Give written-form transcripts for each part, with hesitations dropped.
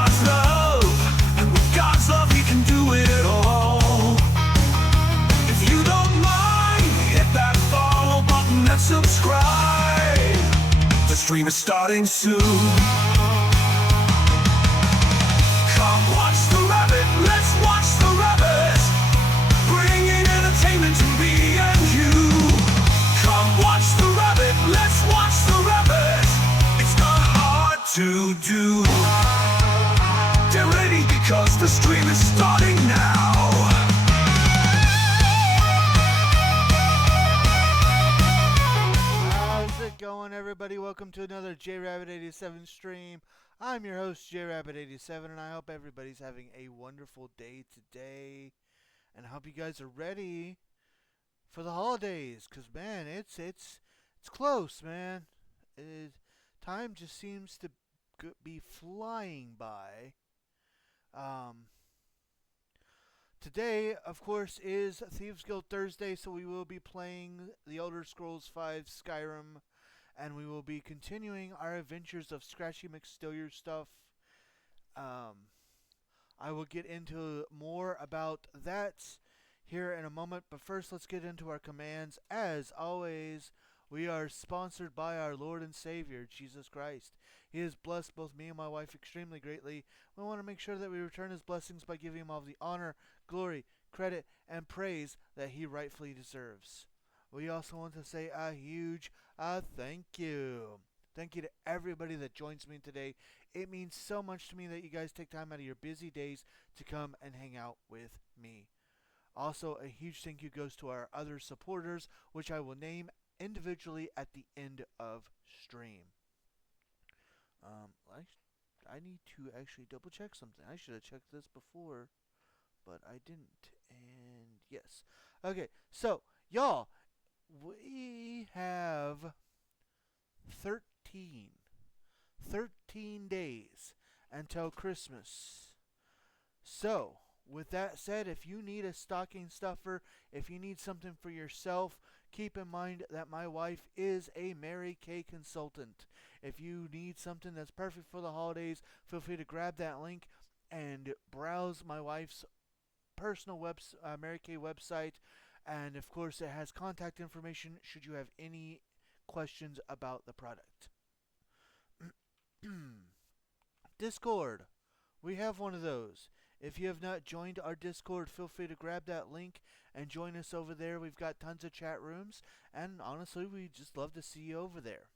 God's love, and with God's love He can do it all. If you don't mind, hit that follow button and subscribe. The stream is starting soon. Come watch the rabbit, let's watch the rabbit, bringing entertainment to me and you. Come watch the rabbit, let's watch the rabbit, it's not hard to do. Get ready because the stream is starting now. How's it going, everybody? Welcome to another JRabbit87 stream. I'm your host, JRabbit87, and I hope everybody's having a wonderful day today. And I hope you guys are ready for the holidays, because, man, it's close, man. Time just seems to be flying by. Today, of course, is Thieves Guild Thursday, so we will be playing The Elder Scrolls V Skyrim, and we will be continuing our adventures of Scratchy McStillier stuff. I will get into more about that here in a moment, but first let's get into our commands. As always, we are sponsored by our Lord and Savior, Jesus Christ. He has blessed both me and my wife extremely greatly. We want to make sure that we return His blessings by giving Him all the honor, glory, credit, and praise that He rightfully deserves. We also want to say a huge thank you. Thank you to everybody that joins me today. It means so much to me that you guys take time out of your busy days to come and hang out with me. Also, a huge thank you goes to our other supporters, which I will name individually at the end of stream. I need to actually double check something. I should have checked this before, but I didn't. And yes. Okay, so, y'all, we have 13 days until Christmas. So, with that said, if you need a stocking stuffer, if you need something for yourself, keep in mind that my wife is a Mary Kay consultant. If you need something that's perfect for the holidays, feel free to grab that link and browse my wife's personal Mary Kay website. And of course, it has contact information should you have any questions about the product. Discord. We have one of those. If you have not joined our Discord, feel free to grab that link and join us over there. We've got tons of chat rooms, and honestly, we just love to see you over there.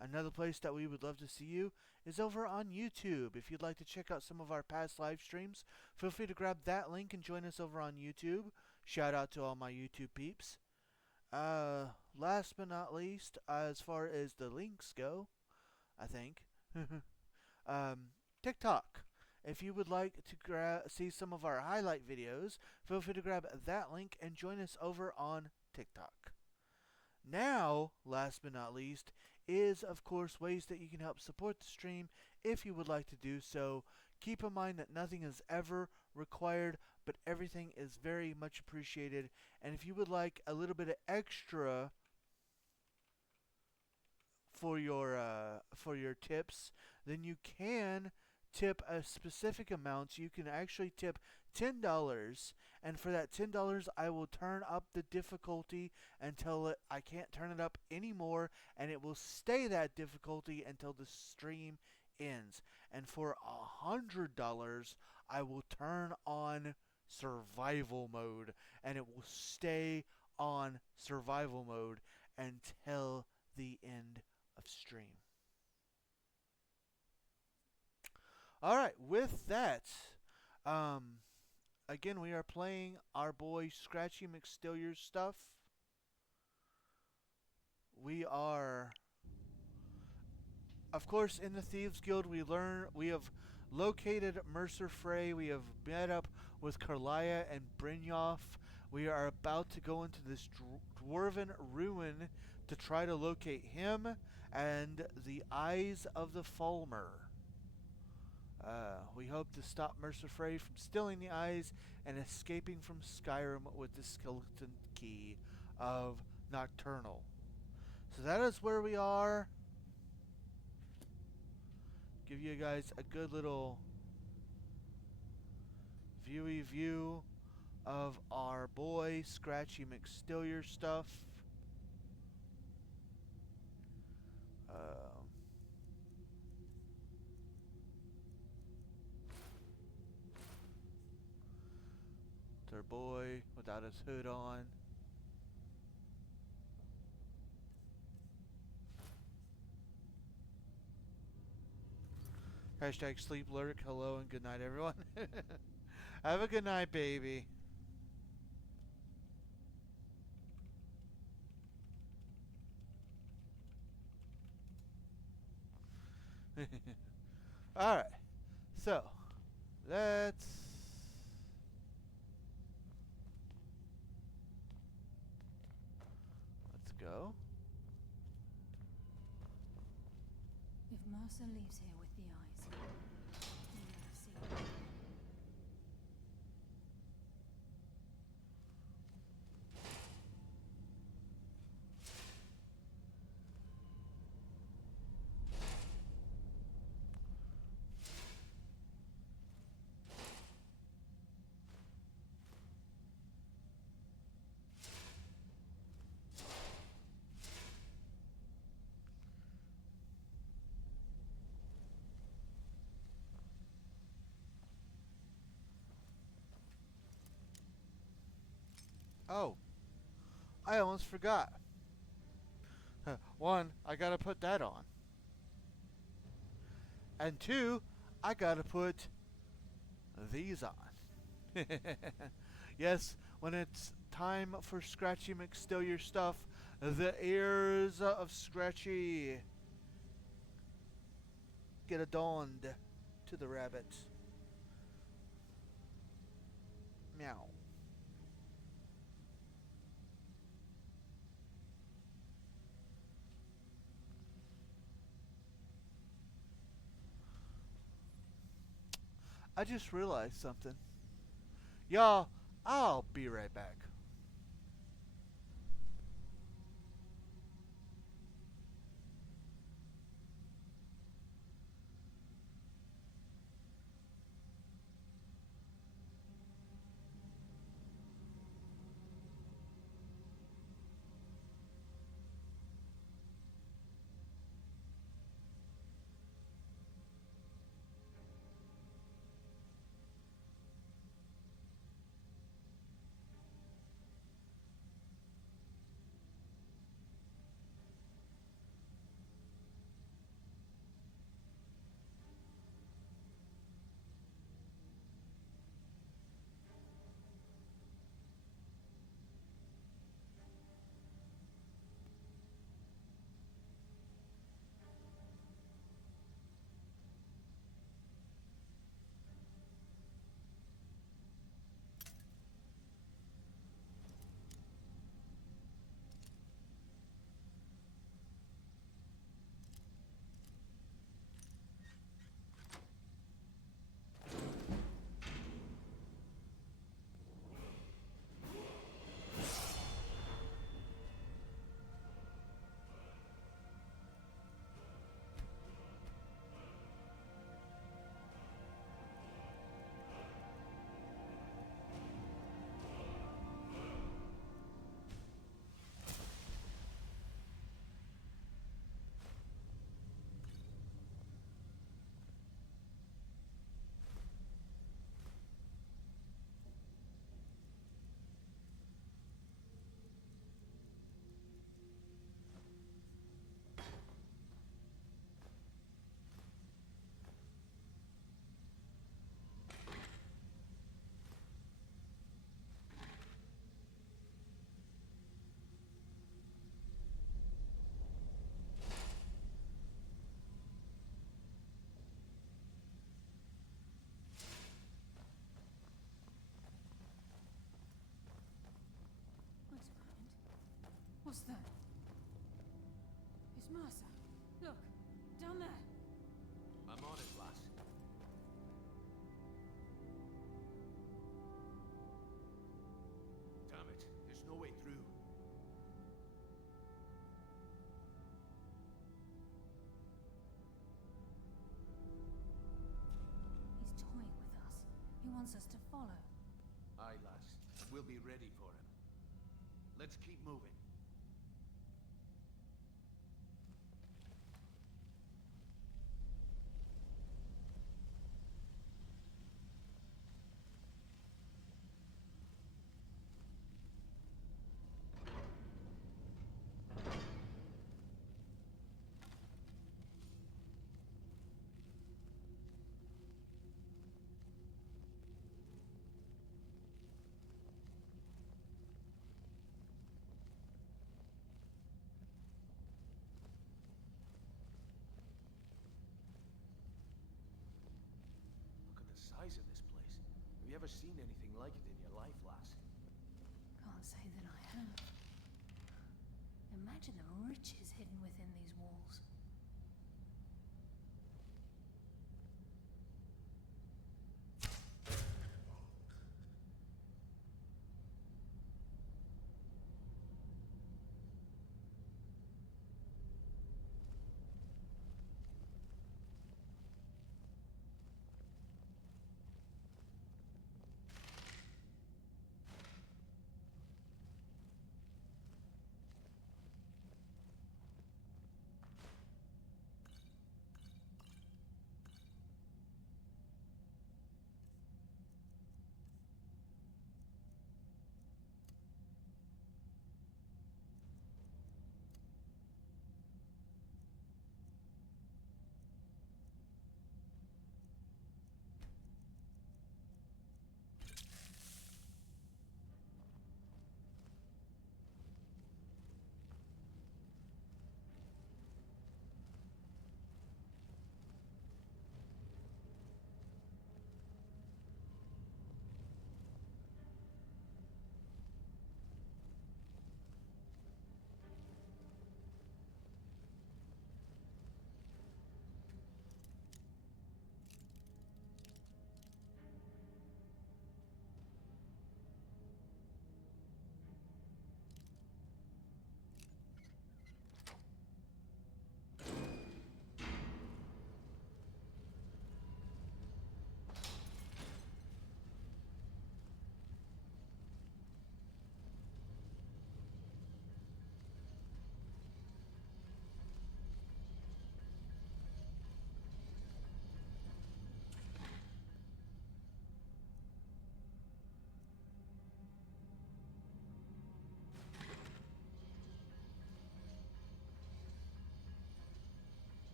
Another place that we would love to see you is over on YouTube. If you'd like to check out some of our past live streams, feel free to grab that link and join us over on YouTube. Shout out to all my YouTube peeps. Last but not least, as far as the links go, I think, TikTok. If you would like to see some of our highlight videos, feel free to grab that link and join us over on TikTok. Now, last but not least, is of course ways that you can help support the stream if you would like to do so. Keep in mind that nothing is ever required, but everything is very much appreciated. And if you would like a little bit of extra for your tips, then you can tip a specific amount. You can actually tip $10, and for that $10 I will turn up the difficulty until I can't turn it up anymore, and it will stay that difficulty until the stream ends. And for $100 I will turn on survival mode, and it will stay on survival mode until the end of stream. Alright, with that, again, we are playing our boy Scratchy McStillier's stuff. We are, of course, in the Thieves Guild. We have located Mercer Frey. We have met up with Karliah and Brynjolf. We are about to go into this dwarven ruin to try to locate him and the Eyes of the Falmer. We hope to stop Mercer Frey from stealing the eyes and escaping from Skyrim with the skeleton key of Nocturnal. So that is where we are. give you guys a good little viewy view of our boy Scratchy McStillier stuff. Um, their boy without his hood on. Hashtag sleep lurk. Hello and good night, everyone. Have a good night, baby. Alright. So, let's go. If Mercer leaves here with the eyes, we never see him. Oh, I almost forgot. One, I gotta put that on. And two, I gotta put these on. Yes, when it's time for Scratchy McStillier stuff, the ears of Scratchy get adorned to the rabbit. Meow. I just realized something. Y'all, I'll be right back. Wait a moment. What's that? It's Mercer. Look, down there. I'm on it, lass. Damn it, there's no way through. wants us to follow. Aye, lass. We'll be ready for him. Let's keep moving. Look at the size of this place. Have you ever seen anything like it in your life, lass? Can't say that I have. Imagine the riches hidden within these walls.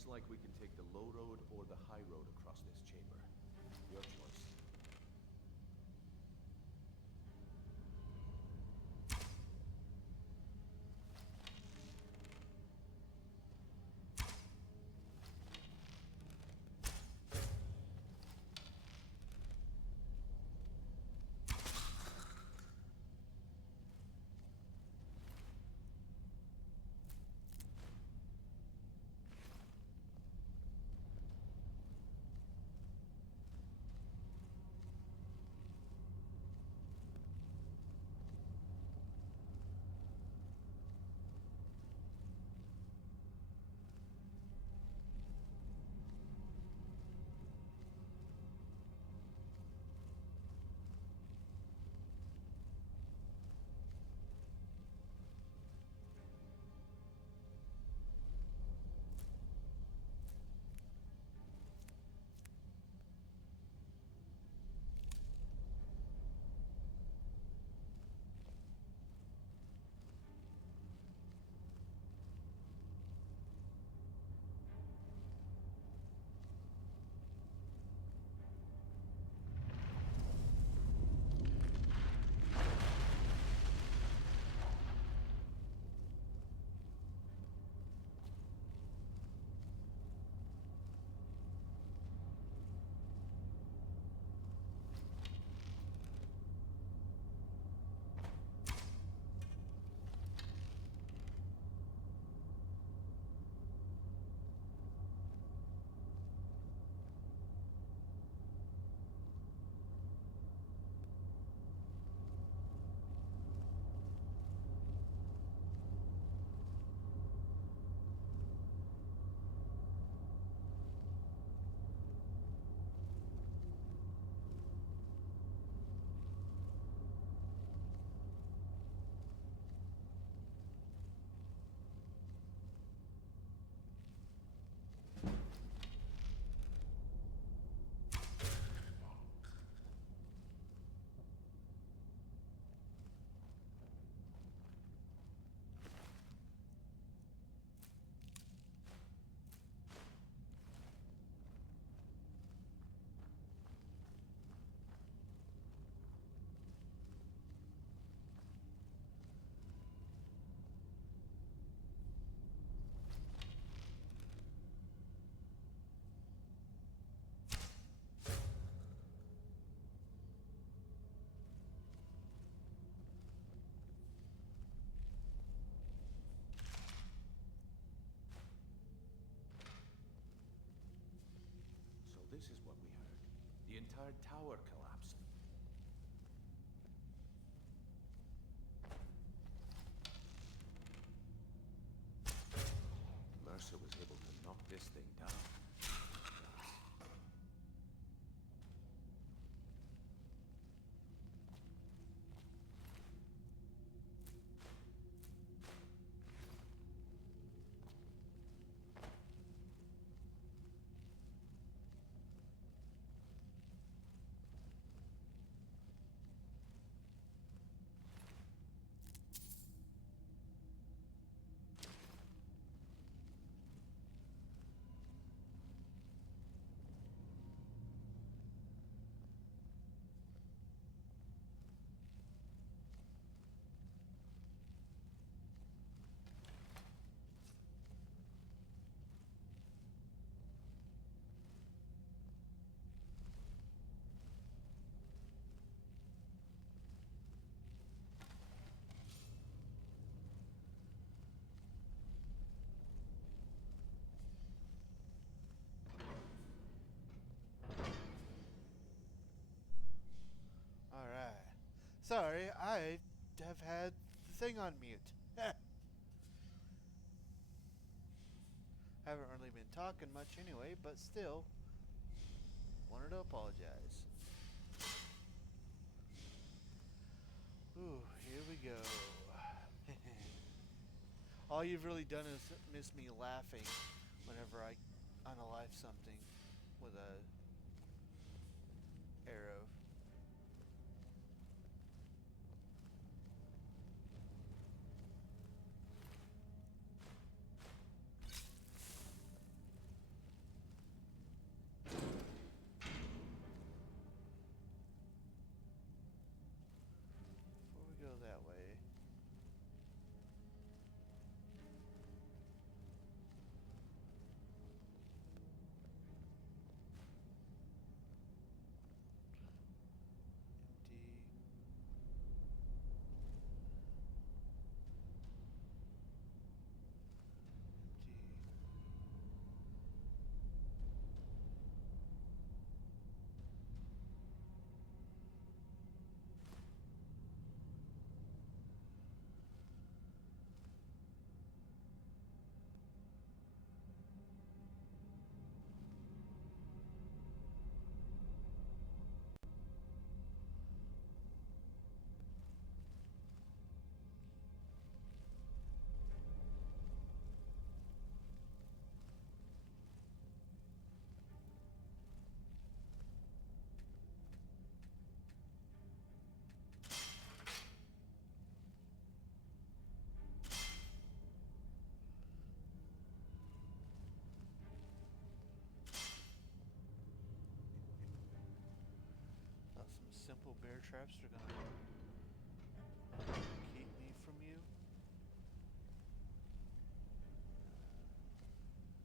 Looks like we can take the low road or the high road across this chamber. Your choice. This is what we heard. The entire tower collapsed. Mercer was able to knock this thing down. Alright. Sorry, I have had the thing on mute. Haven't really been talking much anyway, but still, wanted to apologize. Ooh, here we go. All you've really done is miss me laughing whenever I unalive something with a arrow. bear traps are gonna keep me from you.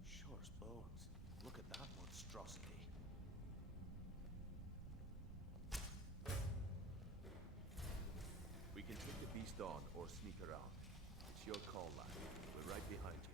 Sure as bones. Look at that monstrosity. We can take the beast on or sneak around. It's your call, lad. We're right behind you.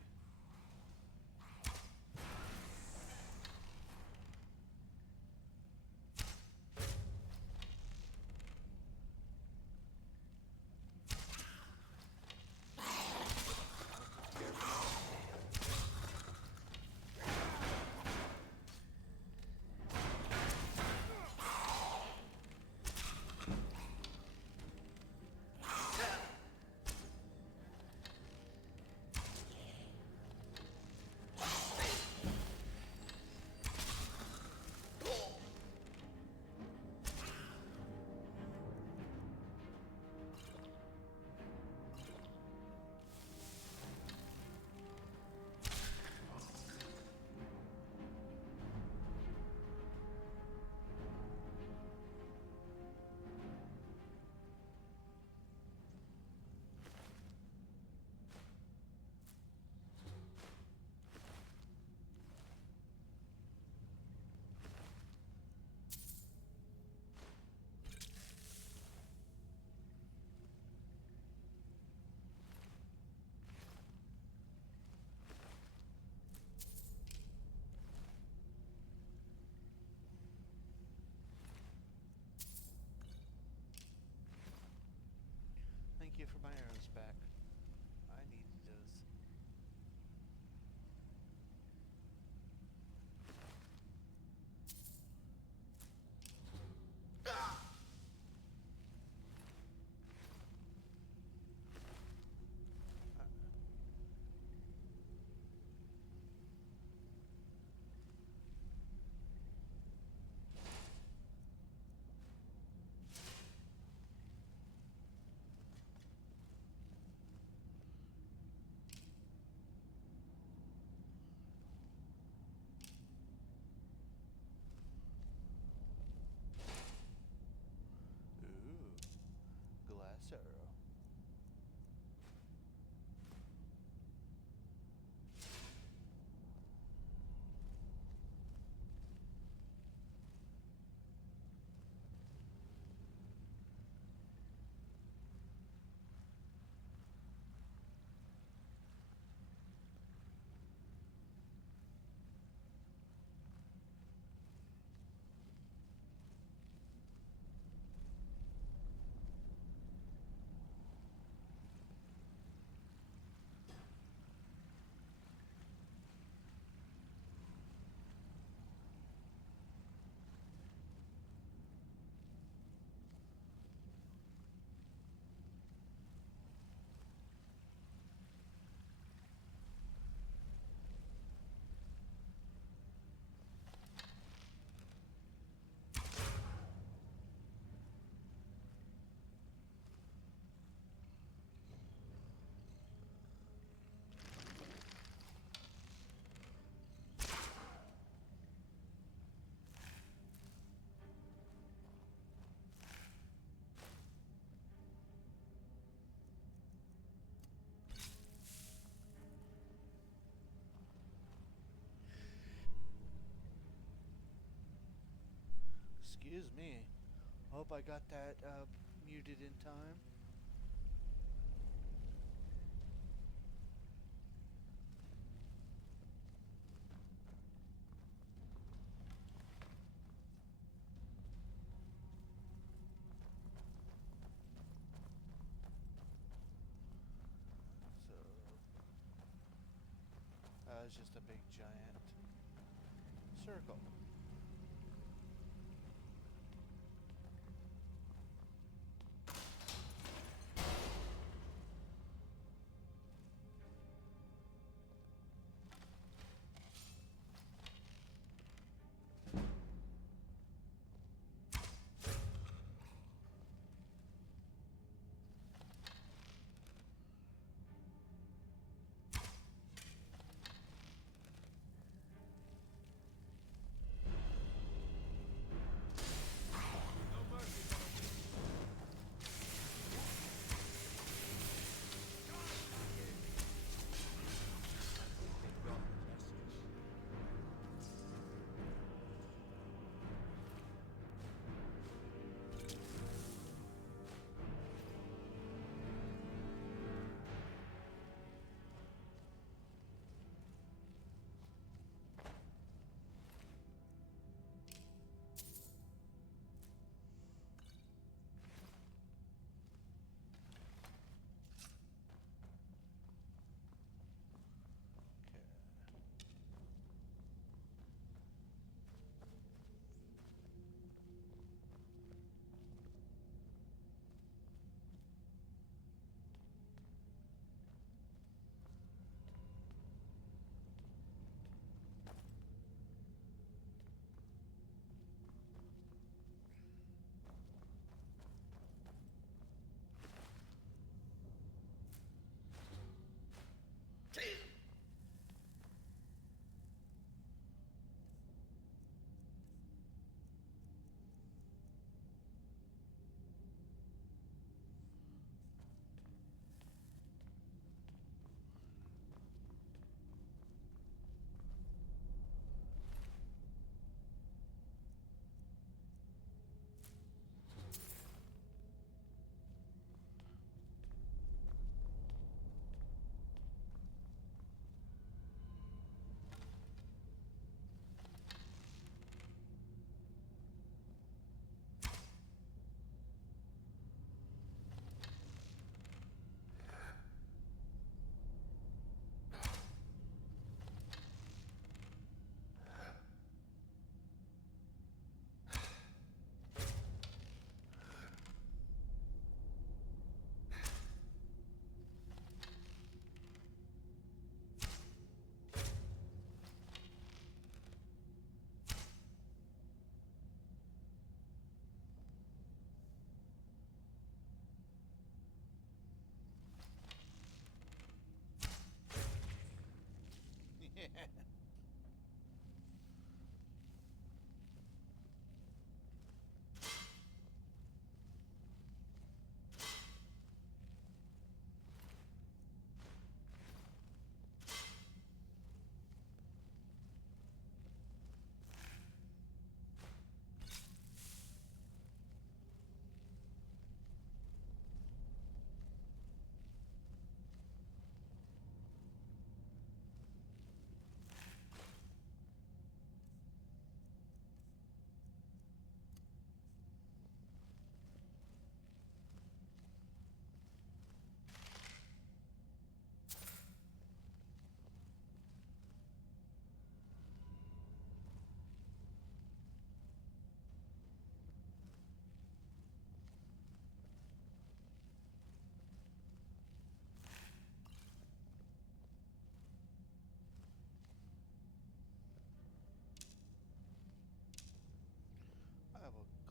Thank you for my arrows back. I needed those. Ooh, glass arrow. Excuse me. Hope I got that muted in time. So, it's just a big giant circle.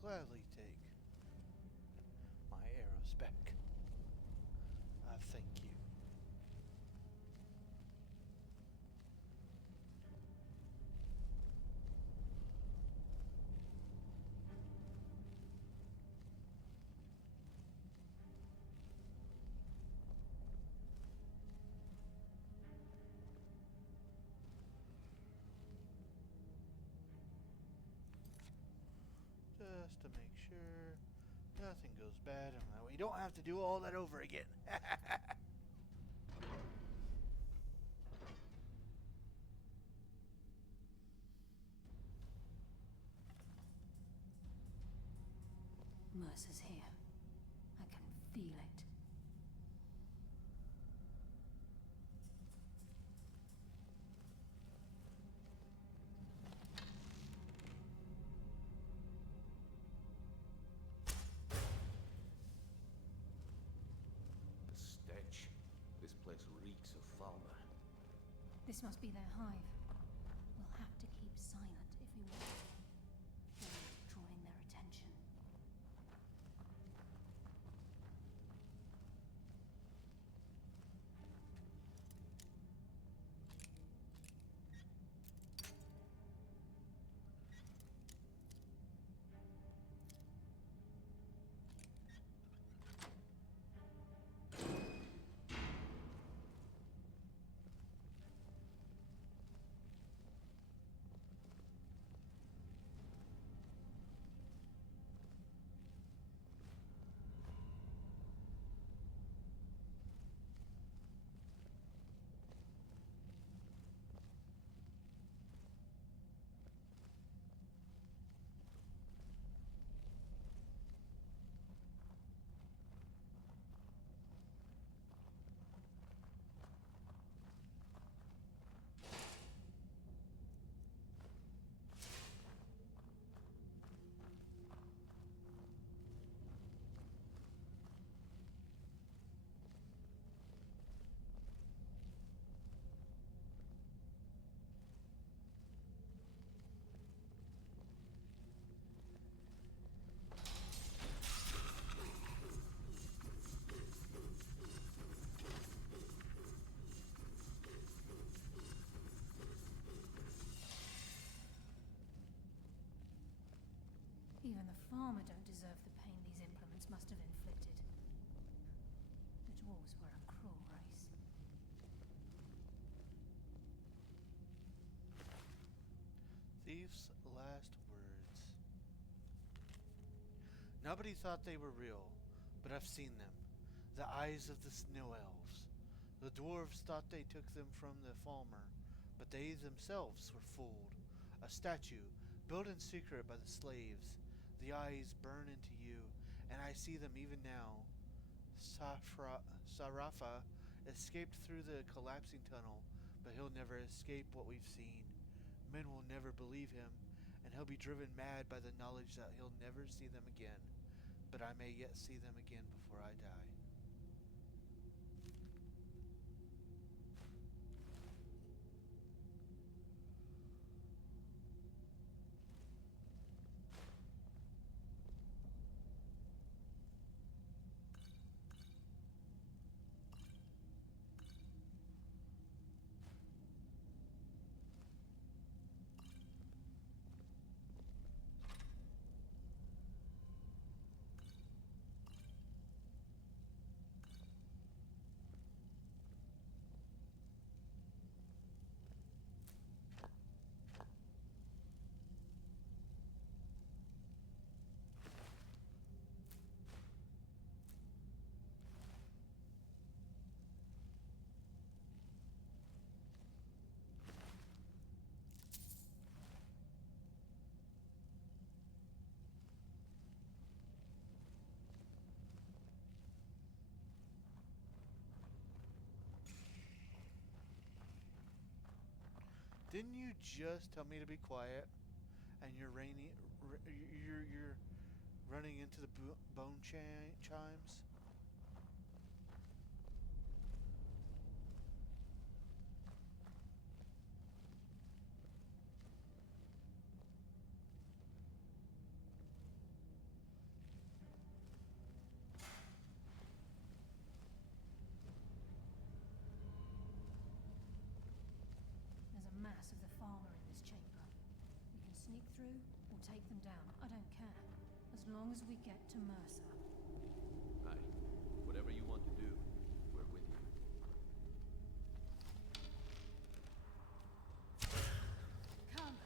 gladly take my arrows back. I thank you. Just to make sure nothing goes bad and we don't have to do all that over again. Mercer's here. I can feel it. The stench. This place reeks of Falmer. This must be their hive. We'll have to keep silent if we want to avoid drawing their attention. Even the farmer don't deserve the pain these implements must have inflicted. The dwarves were a cruel race. Thieves' last words. Nobody thought they were real, but I've seen them. The eyes of the snow elves. The dwarves thought they took them from the Falmer, but they themselves were fooled. A statue, built in secret by the slaves. The eyes burn into you, and I see them even now. Sarafa escaped through the collapsing tunnel, but he'll never escape what we've seen. Men will never believe him, and he'll be driven mad by the knowledge that he'll never see them again. But I may yet see them again before I die. Didn't you just tell me to be quiet? And you're you're running into the bone chimes? mass of the farmer in this chamber. We can sneak through or take them down. I don't care. As long as we get to Mercer. Aye. Whatever you want to do, we're with you. Come,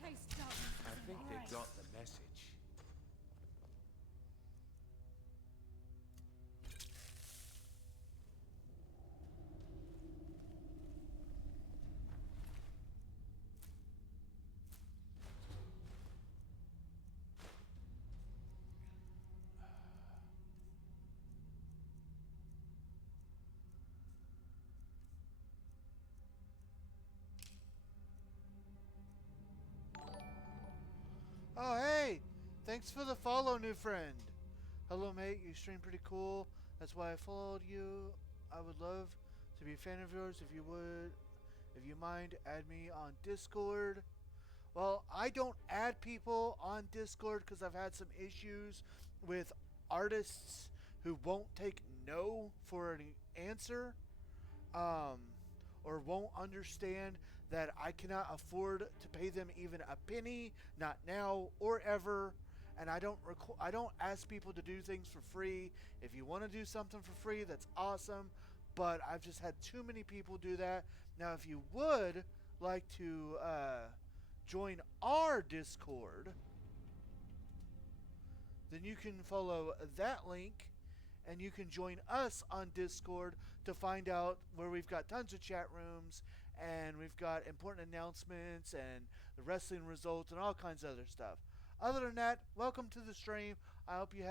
taste darkness. I think they got the message. Oh, hey! Thanks for the follow, new friend. Hello, mate. You stream pretty cool. That's why I followed you. I would love to be a fan of yours. If you would, if you mind, add me on Discord. Well, I don't add people on Discord because I've had some issues with artists who won't take no for an answer, um, or won't understand that I cannot afford to pay them even a penny, not now or ever. And I don't ask people to do things for free. If you want to do something for free, that's awesome. But I've just had too many people do that. Now, if you would like to join our Discord, then you can follow that link and you can join us on Discord to find out where we've got tons of chat rooms and we've got important announcements and the wrestling results and all kinds of other stuff. Other than that, welcome to the stream. I hope you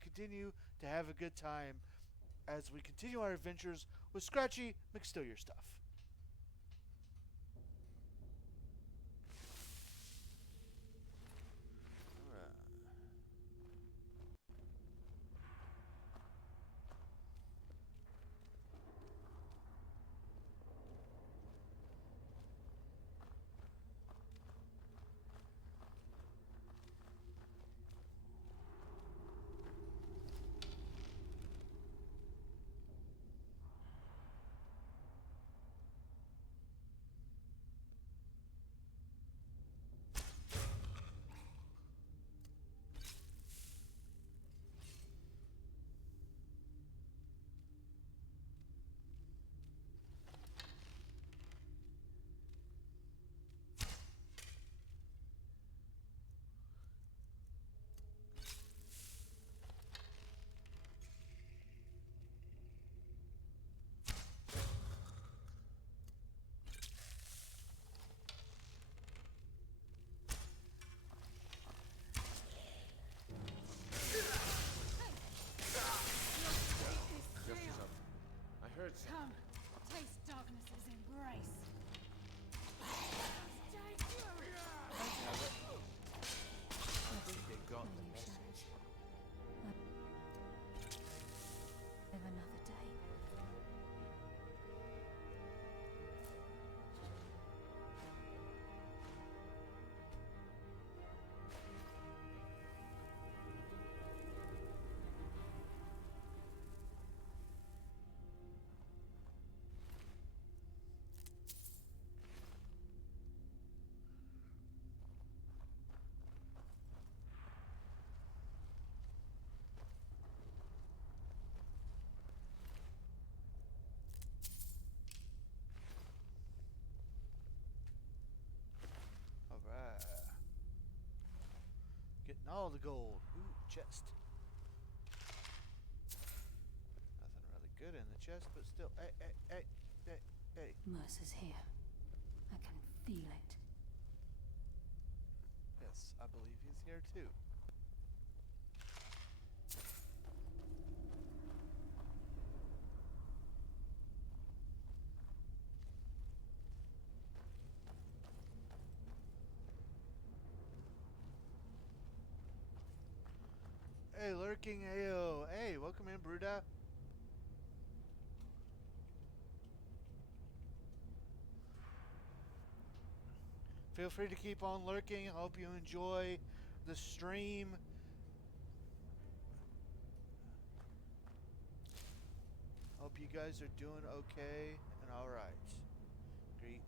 continue to have a good time as we continue our adventures with Scratchy McStillier stuff. Just up. I heard something. Come, taste darkness's embrace. I think they got the message. Live another day. Alright. Getting all the gold. Ooh, chest. Nothing really good in the chest, but still. Hey. Mercer's here. I can feel it. Yes, I believe he's here too. Hey, lurking AO. Hey, welcome in, Bruda. Feel free to keep on lurking. Hope you enjoy the stream. Hope you guys are doing okay and alright. Great.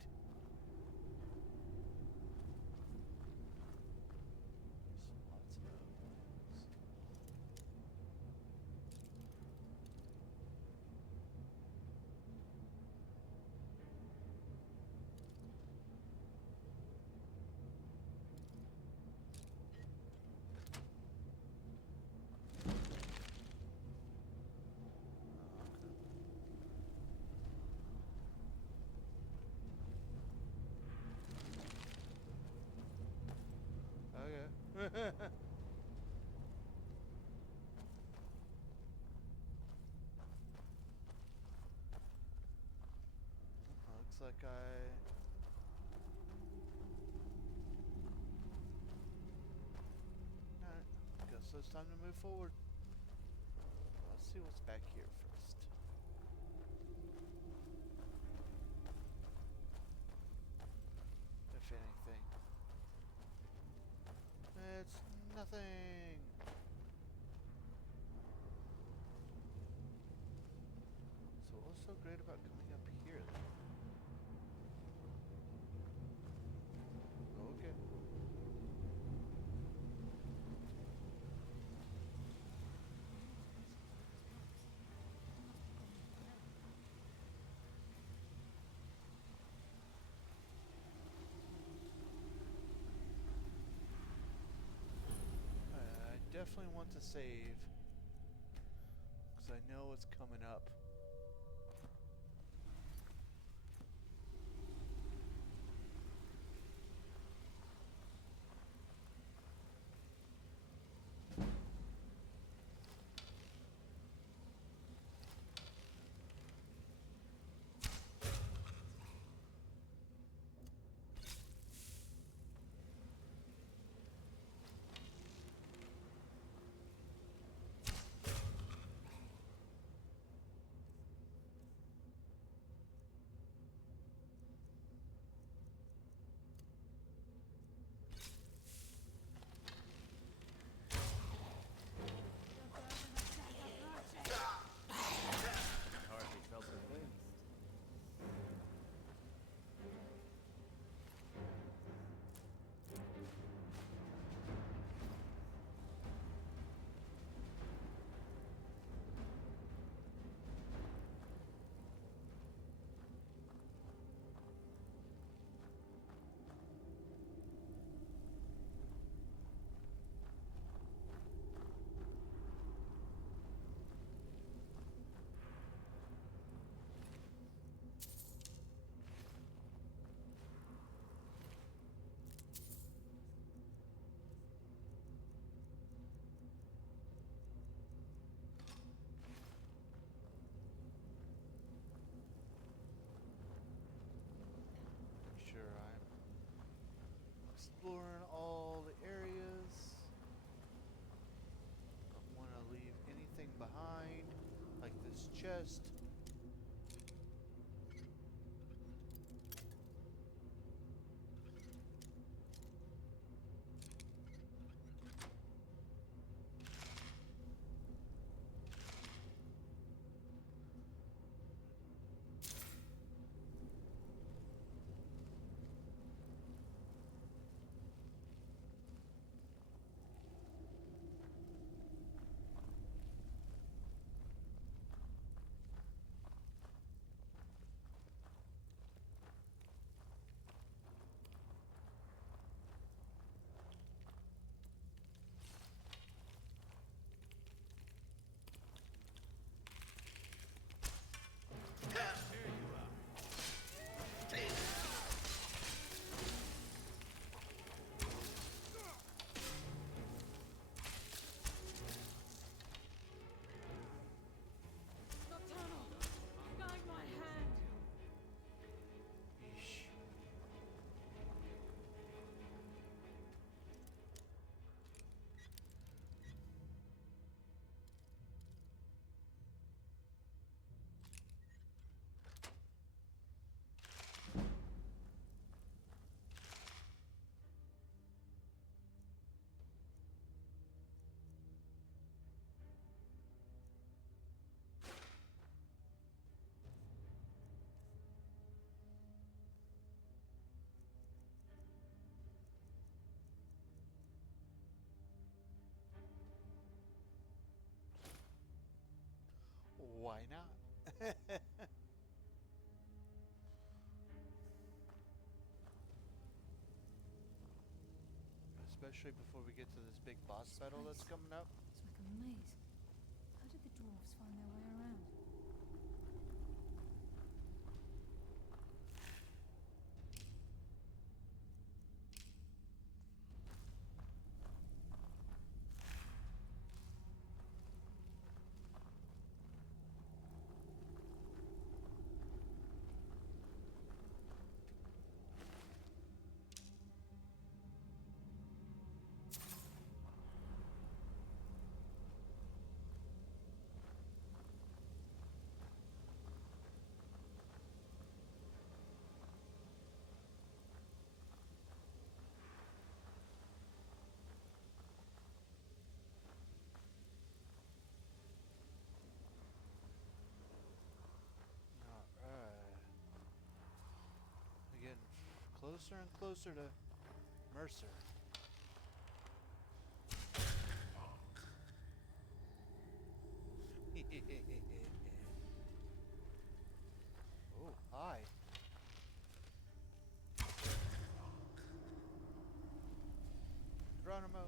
Looks like Alright, guess it's time to move forward. Let's see what's back here first. If anything. It's nothing! So what's so great about coming up here then? Okay. I definitely want to save. Because I know what's coming up. Hardly felt the wind. Make sure I'm exploring all the areas. Don't want to leave anything behind, like this chest. Nocturnal! Guide my hand! Yeesh. Why not? Especially before we get to this big boss battle that's Space. coming up. It's like a maze. How did the dwarves find their way around? closer and closer to Mercer. Oh, hi. Geronimo.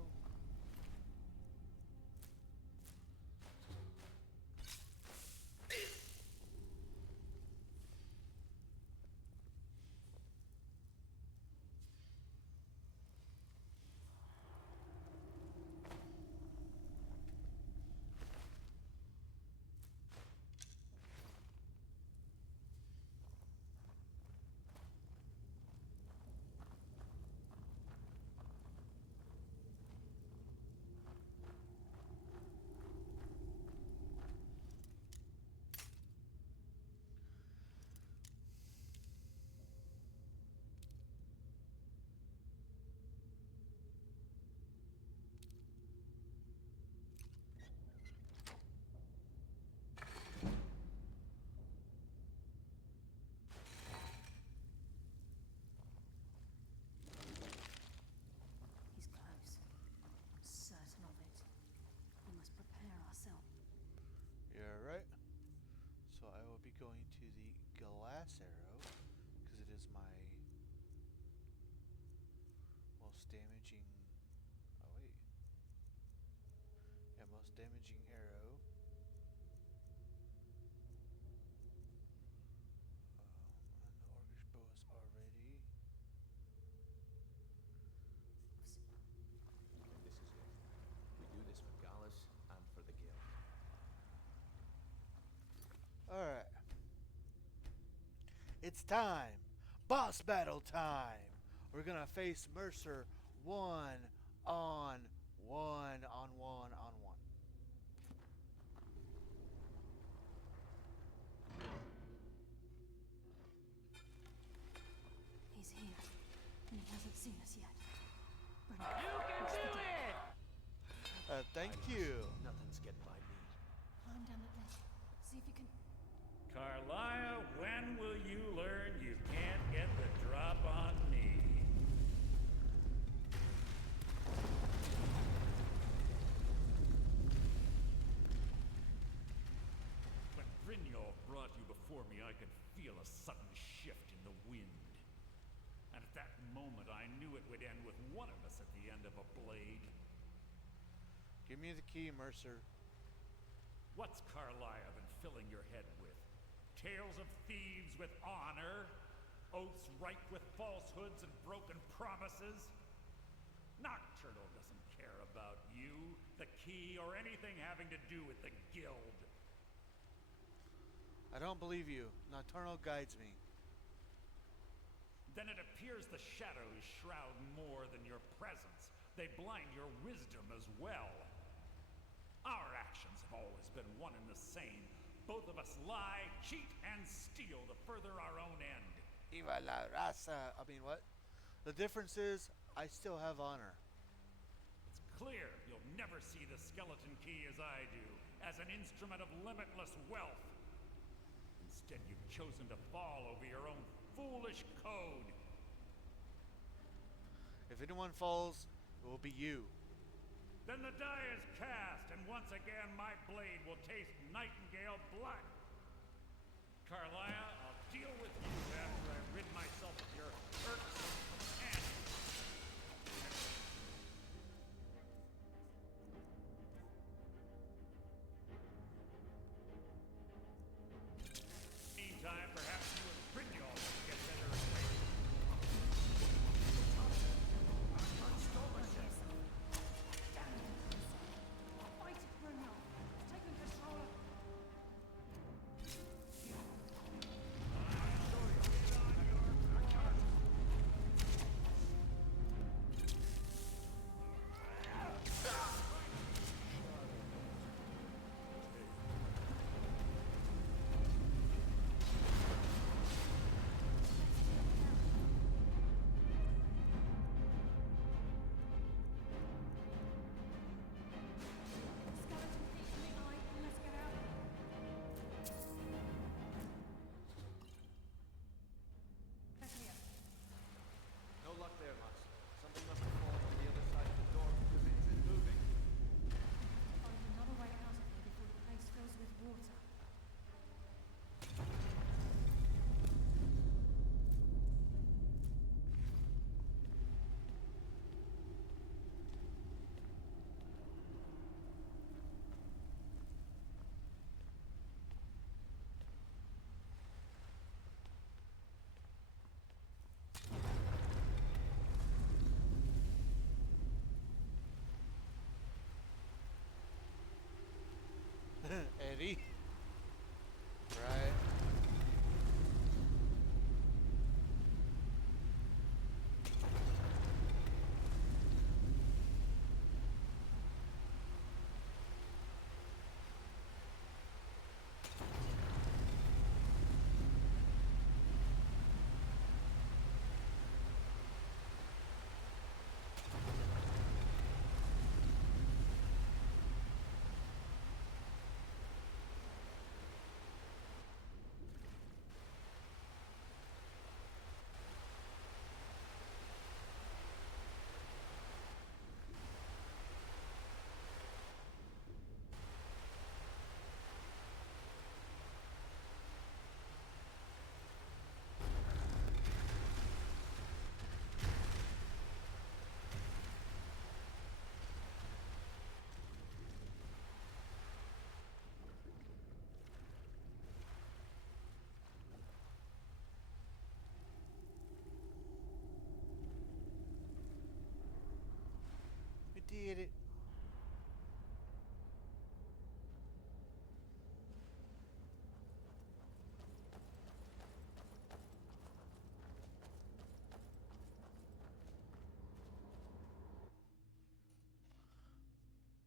He's close. I'm certain of it. We must prepare ourselves. You're right. So I will be going to the glass arrow because it is my most damaging. Oh wait, yeah, most damaging arrow. And the orcish bow is already. And this is it. We do this for Gallus and for the guild. All right. It's time. Boss battle time. We're gonna face Mercer one on one on one on one. He's here, and he hasn't seen us yet. Bring You can do it! Thank you. Nothing's getting by me. Climb down that ledge. See if you can. Carlia, when will you learn you can't get the drop on me? When Brynjolf brought you before me, I could feel a sudden shift in the wind. And at that moment, I knew it would end with one of us at the end of a blade. Give me the key, Mercer. What's Carlia been filling your head with? Tales of thieves with honor? Oaths ripe with falsehoods and broken promises? Nocturnal doesn't care about you, the key, or anything having to do with the guild. I don't believe you. Nocturnal guides me. Then it appears the shadows shroud more than your presence. They blind your wisdom as well. Our actions have always been one and the same. Both of us lie, cheat, and steal to further our own end. Viva la raza. I mean, what? The difference is, I still have honor. It's clear you'll never see the skeleton key as I do, as an instrument of limitless wealth. Instead, you've chosen to fall over your own foolish code. If anyone falls, it will be you. Then the die is cast, and once again my blade will taste nightingale blood. Carlia, I'll deal with you after I rid myself of your irksome companion. Meantime, perhaps you and Brynjolf can get better acquainted. Fight it, Bruno. It's taking control of. I'll show you.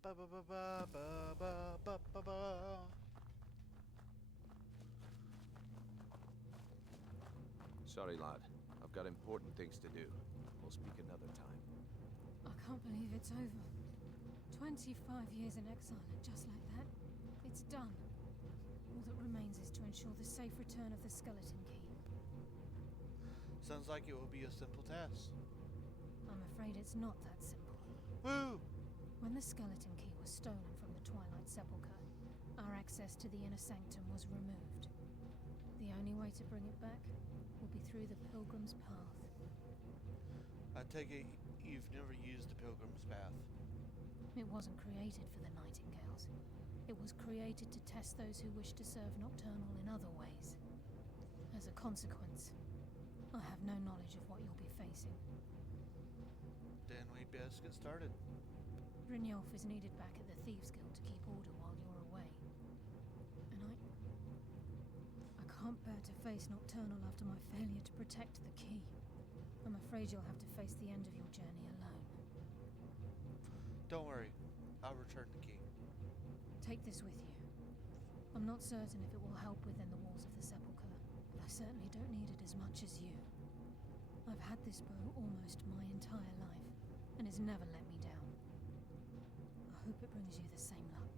Ba ba ba ba ba ba ba ba ba. Sorry, lad. I've got important things to do. We'll speak another time. I can't believe it's over. 25 years in exile, and just like that, it's done. All that remains is to ensure the safe return of the skeleton key. Sounds like it will be a simple task. I'm afraid it's not that simple. Woo! When the skeleton key was stolen from the Twilight Sepulchre, our access to the inner sanctum was removed. The only way to bring it back will be through the Pilgrim's Path. I take it you've never used the Pilgrim's Path. It wasn't created for the Nightingales. It was created to test those who wish to serve Nocturnal in other ways. As a consequence, I have no knowledge of what you'll be facing. Then we'd best get started. Brynjolf is needed back at the Thieves Guild to keep order while you're away. And I can't bear to face Nocturnal after my failure to protect the key. I'm afraid you'll have to face the end of your journey alone. Don't worry, I'll return the key. Take this with you. I'm not certain if it will help within the walls of the Sepulchre, but I certainly don't need it as much as you. I've had this bow almost my entire life, and it's never let me down. I hope it brings you the same luck.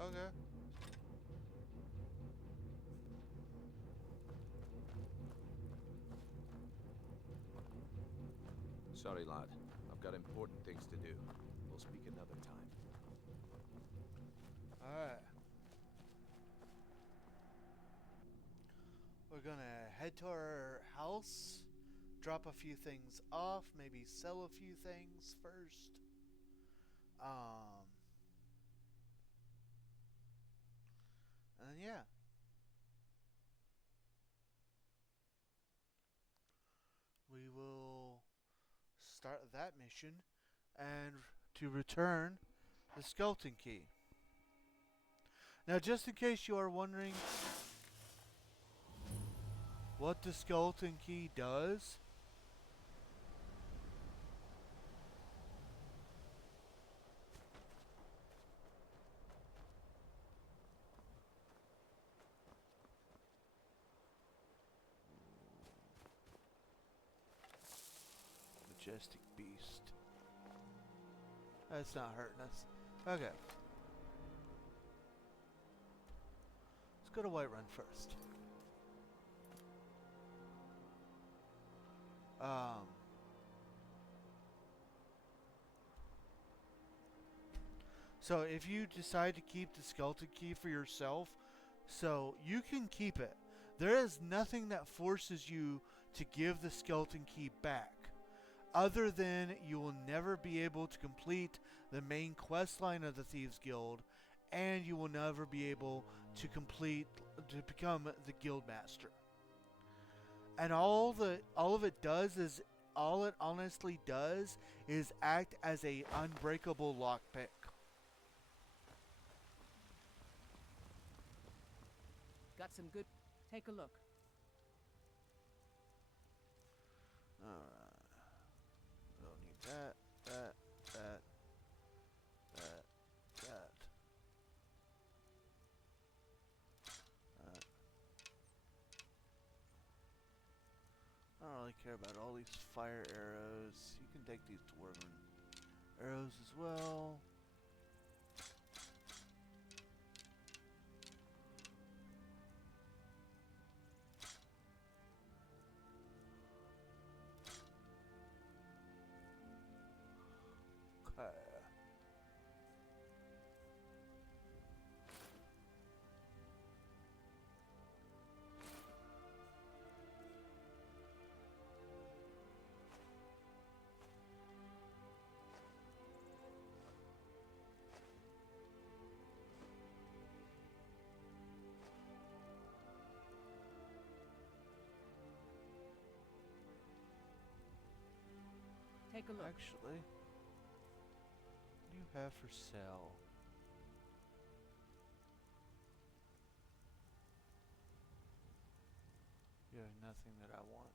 Okay. Sorry, lad. I've got important things to do. We'll speak another time. Alright. We're gonna head to our house, drop a few things off, maybe sell a few things first. And yeah. We will start that mission and to return the skeleton key. Now, just in case you are wondering what the skeleton key does, majestic beast. That's not hurting us. Okay. Let's go to Whiterun first. So if you decide to keep the skeleton key for yourself, so you can keep it. There is nothing that forces you to give the skeleton key back, other than you will never be able to complete the main quest line of the Thieves Guild, and you will never be able to become the guild master. And all it honestly does is act as a unbreakable lockpick. Got some good... Take a look. Alright. We don't need that, that. I don't really care about all these fire arrows. You can take these dwarven arrows as well. Okay. Take a look. Actually, what do you have for sale? You have nothing that I want.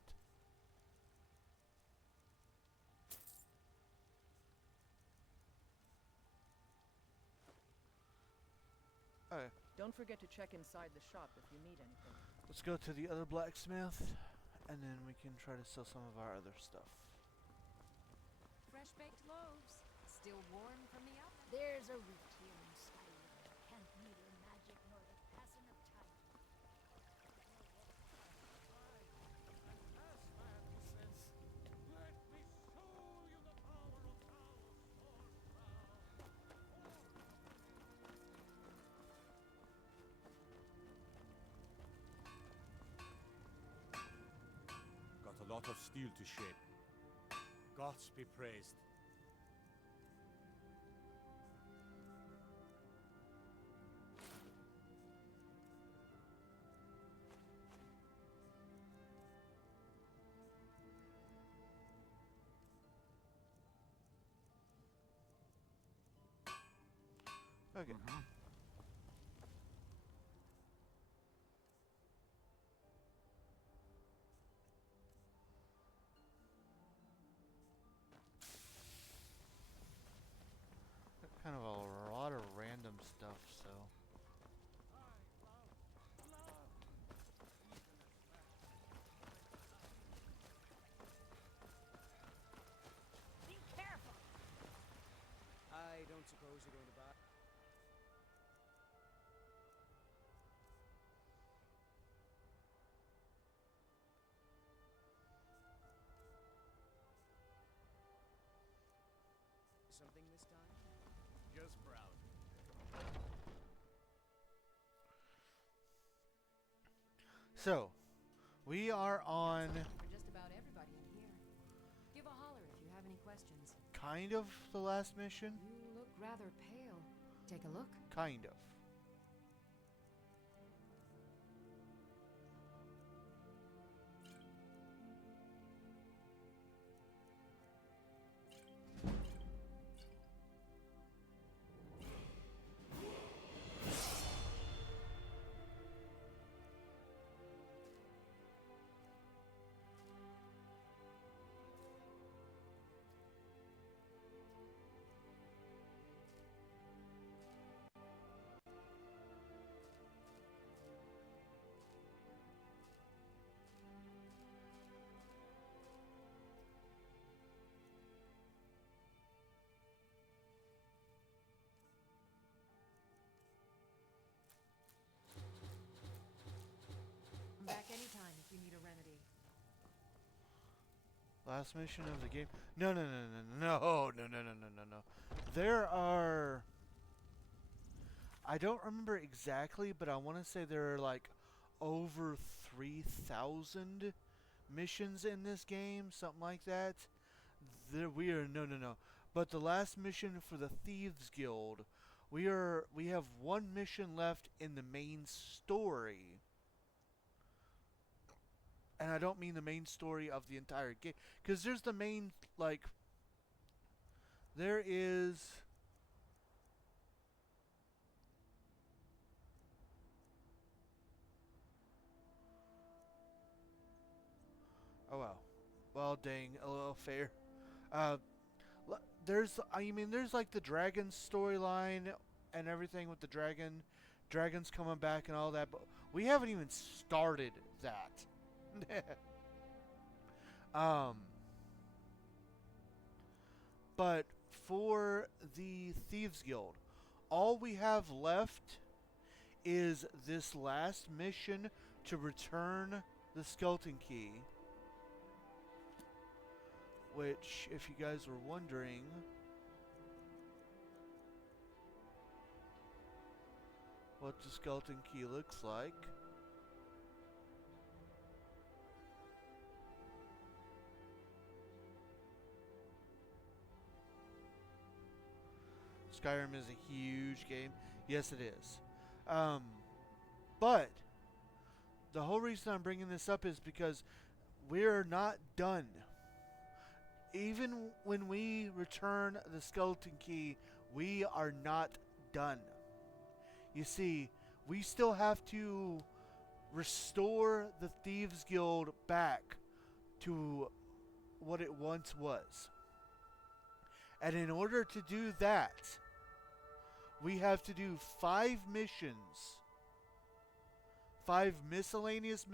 Okay, Don't forget to check inside the shop if you need anything. let's go to the other blacksmith, and then we can try to sell some of our other stuff. Fresh baked loaves, still warm from the oven. There's a rift here in Skyrim. Can't neither magic nor the passing of time. Got a lot of steel to shape. Gods be praised. Okay. Kind of a lot of random stuff, so. Be careful! I don't suppose you're going to buy. Something this time? Just browse. So, we are on For just about everybody in here. Give a holler if you have any questions. kind of the last mission. You look rather pale. Take a look. Kind of. Come back anytime if you need a remedy. Last mission of the game. No, no, no, no, no, no, no, no, no, no, no. There are. I don't remember exactly, but I want to say there are like over 3,000 missions in this game, something like that. There we are. No, no, no. But the last mission for the Thieves Guild, we have one mission left in the main story. And I don't mean the main story of the entire game, because there's the main, like, there is, oh well, dang, a little fair. There's like the dragon storyline and everything with the dragons coming back and all that, but we haven't even started that. But for the Thieves Guild, all we have left is this last mission to return the skeleton key. Which, if you guys were wondering, what the skeleton key looks like, Skyrim is a huge game. Yes, it is. But the whole reason I'm bringing this up is because we're not done. even when we return the skeleton key, we are not done. You see, we still have to restore the Thieves Guild back to what it once was. And in order to do that, we have to do 5 missions. 5 miscellaneous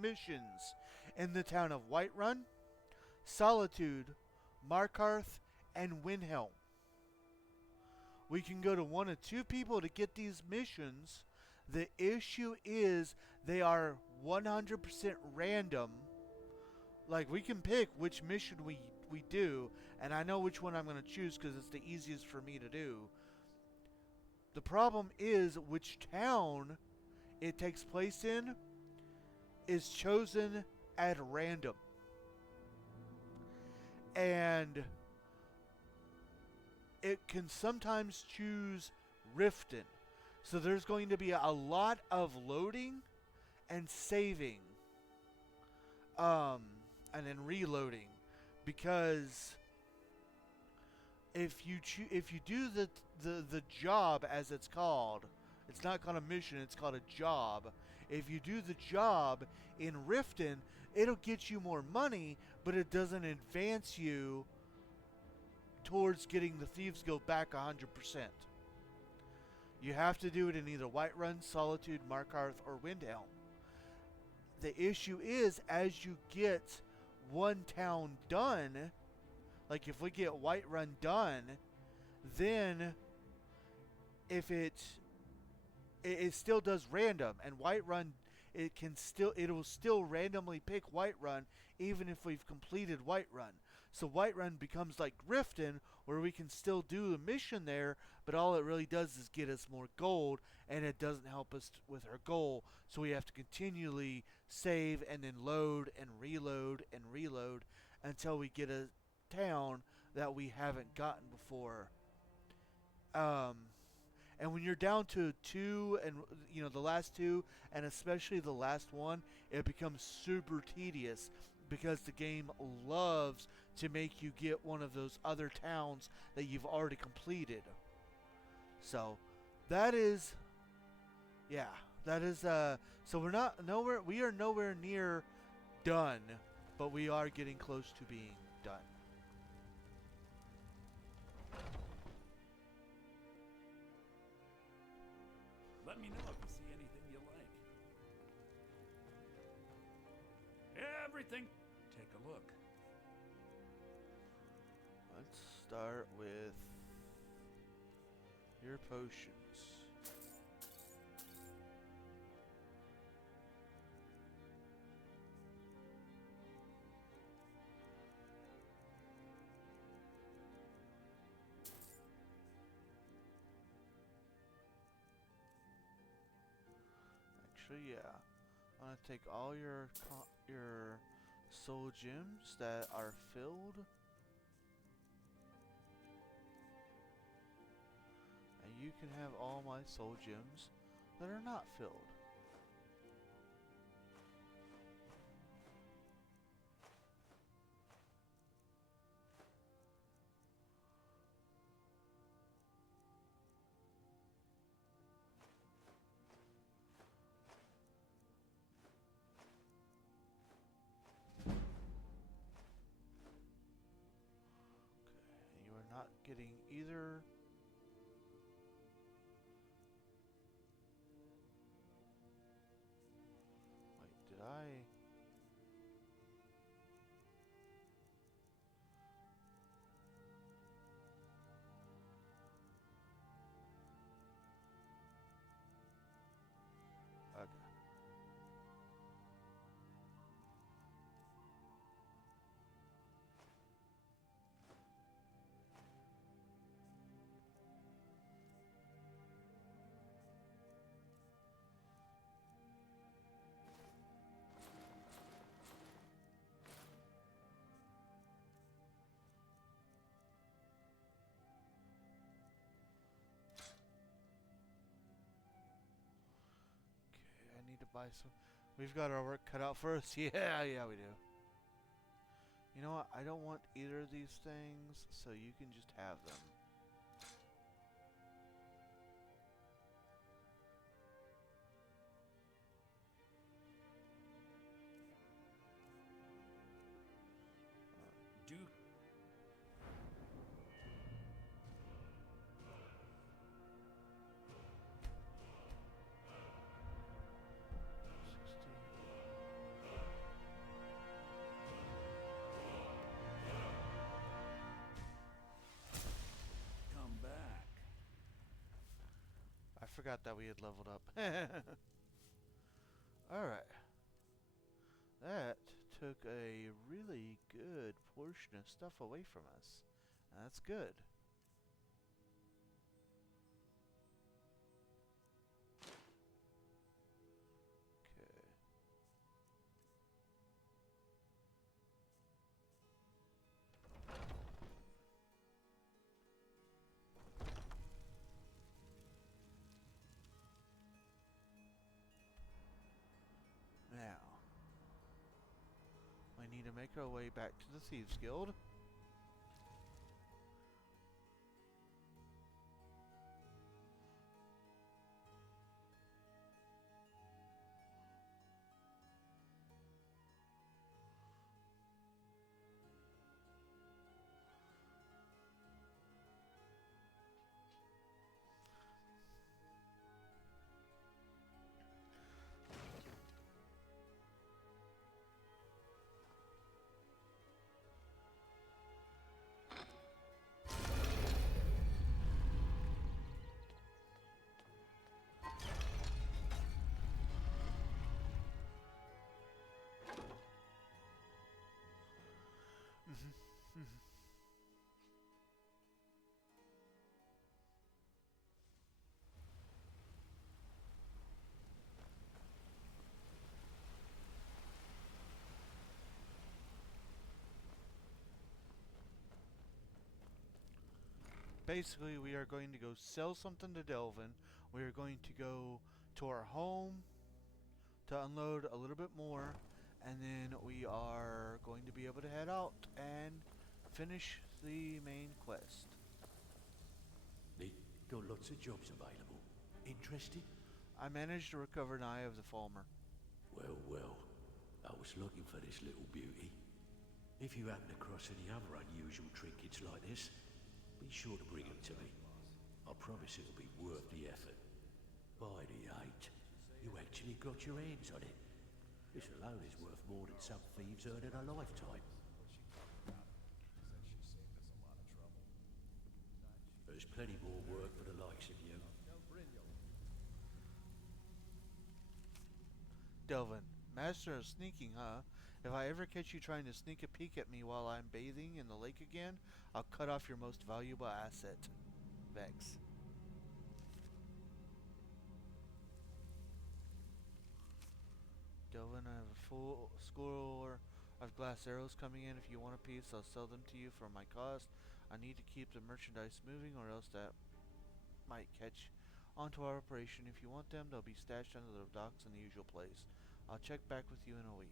missions in the town of Whiterun, Solitude, Markarth, and Windhelm. We can go to 1 of 2 people to get these missions. The issue is they are 100% random. Like, we can pick which mission we do, and I know which one I'm going to choose because it's the easiest for me to do. The problem is which town it takes place in is chosen at random. And it can sometimes choose Riften. So there's going to be a lot of loading and saving. And then reloading. Because if you do the job, as it's called, it's not called a mission, it's called a job. If you do the job in Riften, it'll get you more money, but it doesn't advance you towards getting the Thieves Guild back 100%. You have to do it in either Whiterun, Solitude, Markarth, or Windhelm. The issue is, as you get one town done, like if we get Whiterun done, then if it still does random, and Whiterun, it'll still randomly pick Whiterun even if we've completed Whiterun. So Whiterun becomes like Riften, where we can still do a mission there, but all it really does is get us more gold, and it doesn't help us with our goal. So we have to continually save and then load and reload until we get a town that we haven't gotten before. And when you're down to 2, and the last 2, and especially the last one, it becomes super tedious because the game loves to make you get one of those other towns that you've already completed. So that is, so we are nowhere near done, but we are getting close to being done. Let me know if you see anything you like. Everything. Take a look. Let's start with your potions. Actually, yeah. I'm gonna take all your soul gems that are filled, and you can have all my soul gems that are not filled. Not getting either. Wait, did I? Okay. I need to buy some. We've got our work cut out for us. Yeah, we do. You know what? I don't want either of these things, so you can just have them. Do come back. I forgot that we had leveled up. Alright. That took a really good portion of stuff away from us. That's good. Okay. Now, we need to make our way back to the Thieves Guild. Basically, we are going to go sell something to Delvin. We are going to go to our home to unload a little bit more, and then we are going to be able to head out and finish the main quest. They got lots of jobs available. Interested? I managed to recover an eye of the Falmer. Well, well. I was looking for this little beauty. If you happen across any other unusual trinkets like this, be sure to bring them to me. I promise it'll be worth the effort. By the 8, you actually got your hands on it. This alone is worth more than some thieves earn in a lifetime. There's plenty more work for the likes of you. Delvin, master of sneaking, huh? If I ever catch you trying to sneak a peek at me while I'm bathing in the lake again, I'll cut off your most valuable asset. Vex. Delvin, I have a full score of glass arrows coming in. If you want a piece, I'll sell them to you for my cost. I need to keep the merchandise moving, or else that might catch onto our operation. If you want them, they'll be stashed under the docks in the usual place. I'll check back with you in a week.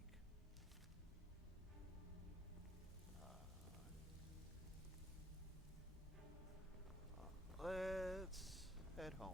Let's head home.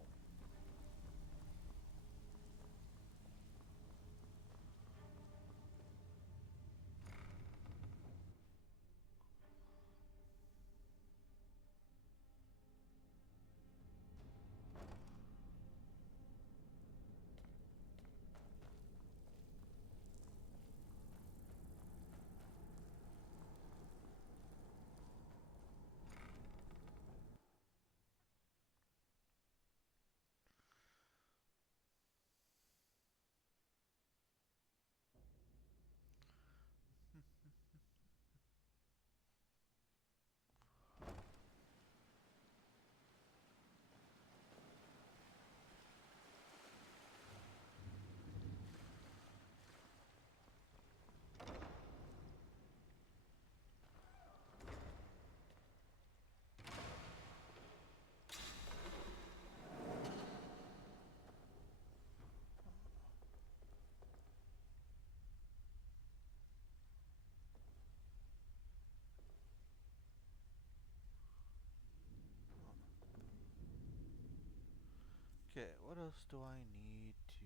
else do I need to...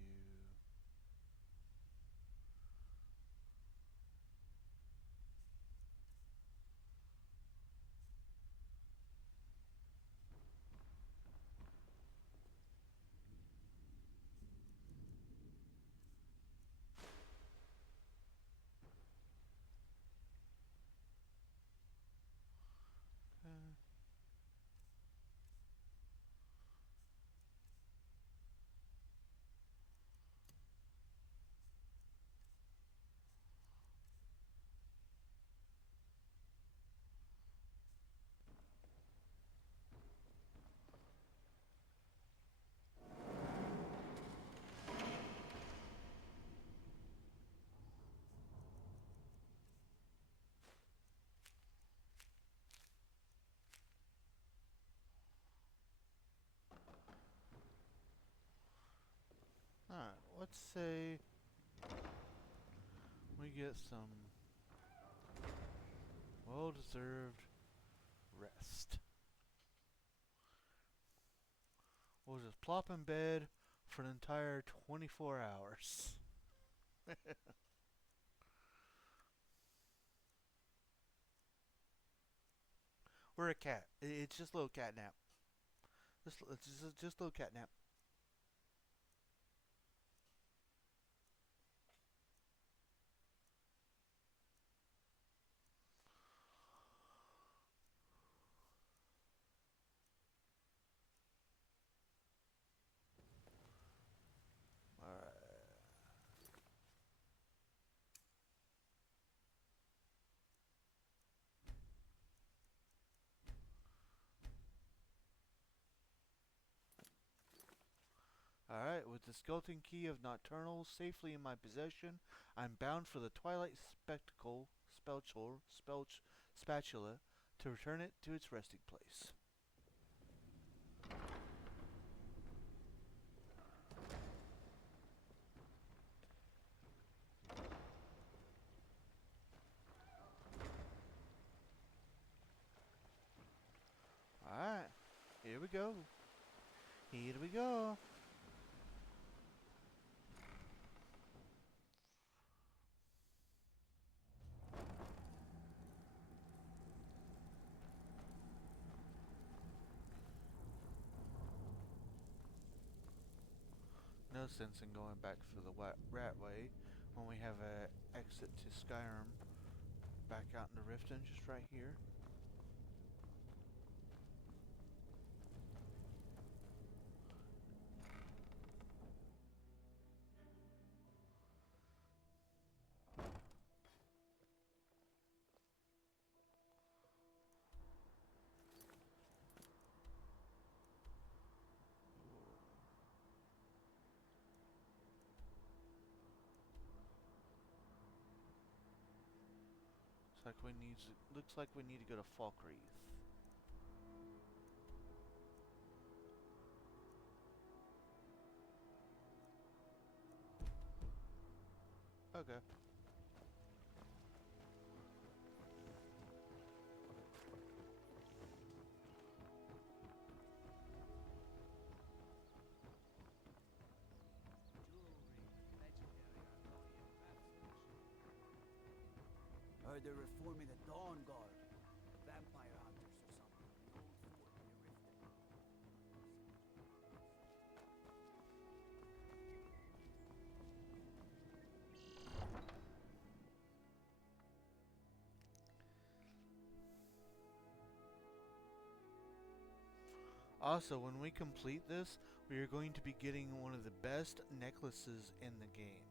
Alright, let's say we get some well-deserved rest. We'll just plop in bed for an entire 24 hours. We're a cat. It's just a little cat nap. Just a little cat nap. Alright, with the skeleton key of Nocturnal safely in my possession, I'm bound for the Twilight Spatula to return it to its resting place. Alright, here we go. Here we go. No sense in going back for the rat way when we have a exit to Skyrim back out into Riften just right here. Looks like we need to go to Falkreath. Okay. Heard they're reforming the Dawn Guard. Vampire hunters or something. The old fort near Riften. Also, when we complete this, we are going to be getting one of the best necklaces in the game.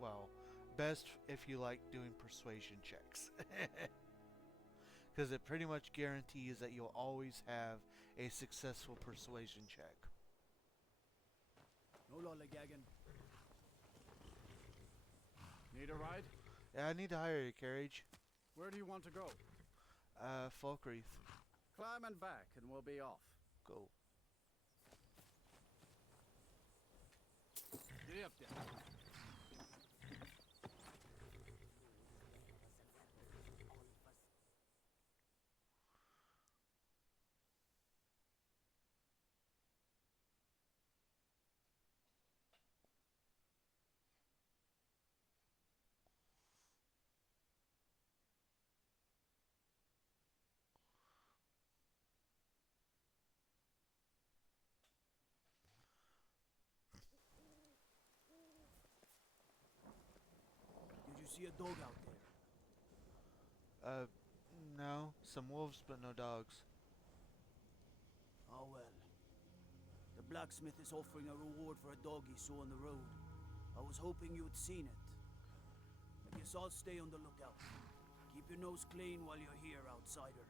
Well, best if you like doing persuasion checks. Because it pretty much guarantees that you'll always have a successful persuasion check. No lollygagging. Need a ride? Yeah, I need to hire a carriage. Where do you want to go? Falkreath. Climb and back and we'll be off. Go. Yep. see a dog out there? No. Some wolves, but no dogs. Oh well. The blacksmith is offering a reward for a dog he saw on the road. I was hoping you had seen it. I guess I'll stay on the lookout. Keep your nose clean while you're here, outsider.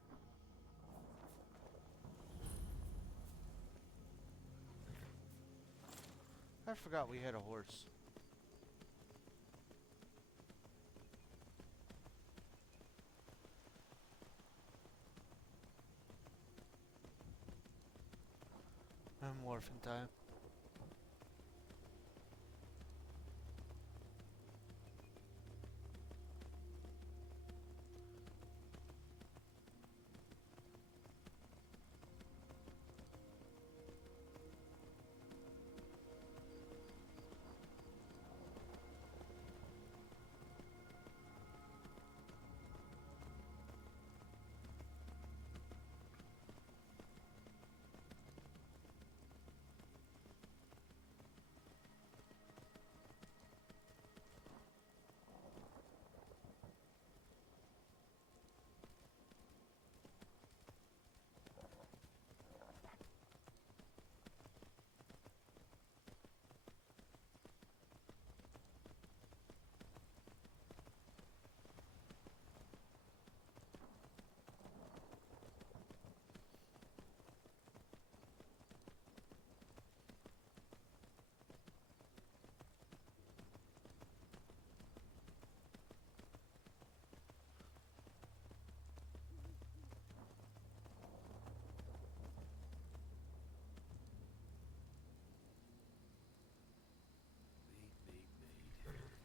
I forgot we had a horse. Morphin time.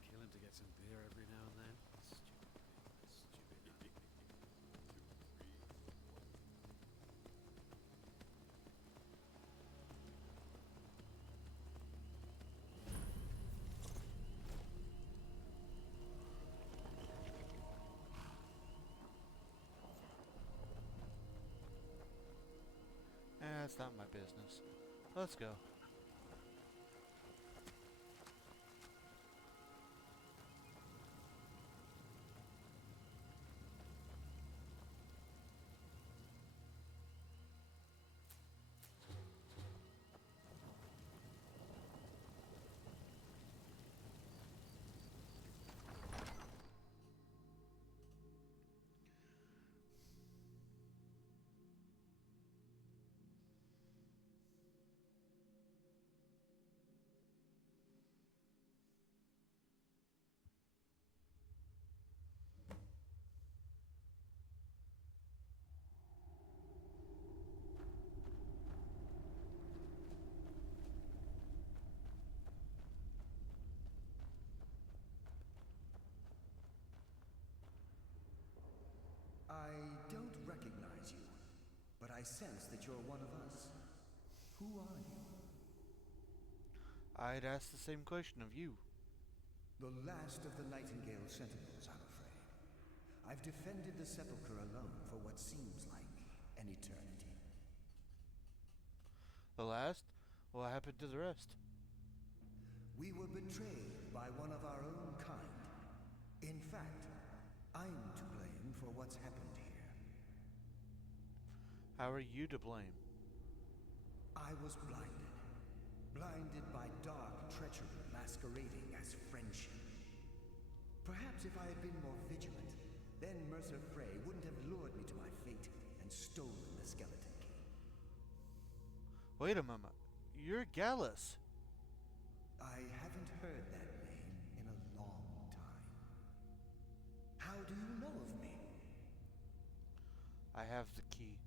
Kill him to get some beer every now and then. Stupid. That's not my business. Let's go. I don't recognize you, but I sense that you're one of us. Who are you? I'd ask the same question of you. The last of the Nightingale Sentinels, I'm afraid. I've defended the Sepulchre alone for what seems like an eternity. The last? What happened to the rest? We were betrayed by one of our own kind. In fact, I'm to blame for what's happened here. How are you to blame? I was blinded. Blinded by dark treachery masquerading as friendship. Perhaps if I had been more vigilant, then Mercer Frey wouldn't have lured me to my fate and stolen the skeleton key. Wait a moment. You're Gallus. I haven't heard that name in a long time. How do you know of me? I have the key.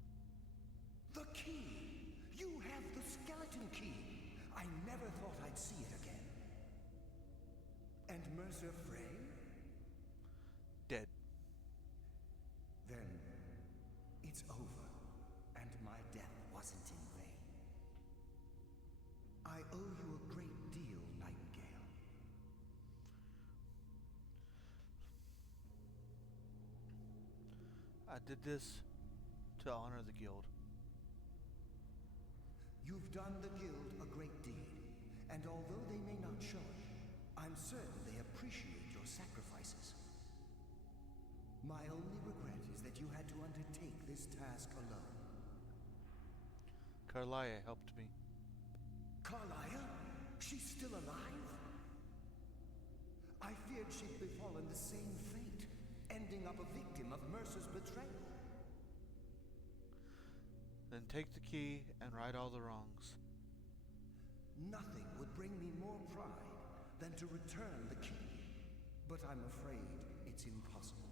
The key! You have the skeleton key! I never thought I'd see it again. And Mercer Frey? Dead. Then it's over, and my death wasn't in vain. I owe you a great deal, Nightingale. I did this to honor the guild. You've done the guild a great deed, and although they may not show it, I'm certain they appreciate your sacrifices. My only regret is that you had to undertake this task alone. Carlia helped me. Carlia? She's still alive? I feared she'd befallen the same fate, ending up a victim of Mercer's betrayal. Then take the key and right all the wrongs. Nothing would bring me more pride than to return the key, but I'm afraid it's impossible.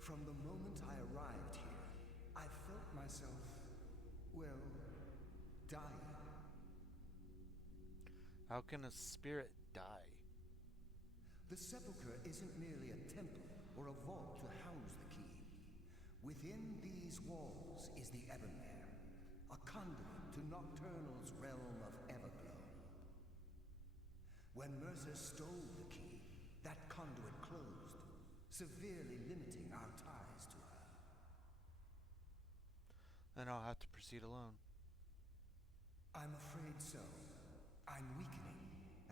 From the moment I arrived here, I felt myself, well, dying. How can a spirit die? The sepulchre isn't merely a temple or a vault to house the key. Within these walls is the Ebonmere, a conduit to Nocturnal's realm of Everglow. When Mercer stole the key, that conduit closed, severely limiting our ties to her. Then I'll have to proceed alone. I'm afraid so. I'm weakening,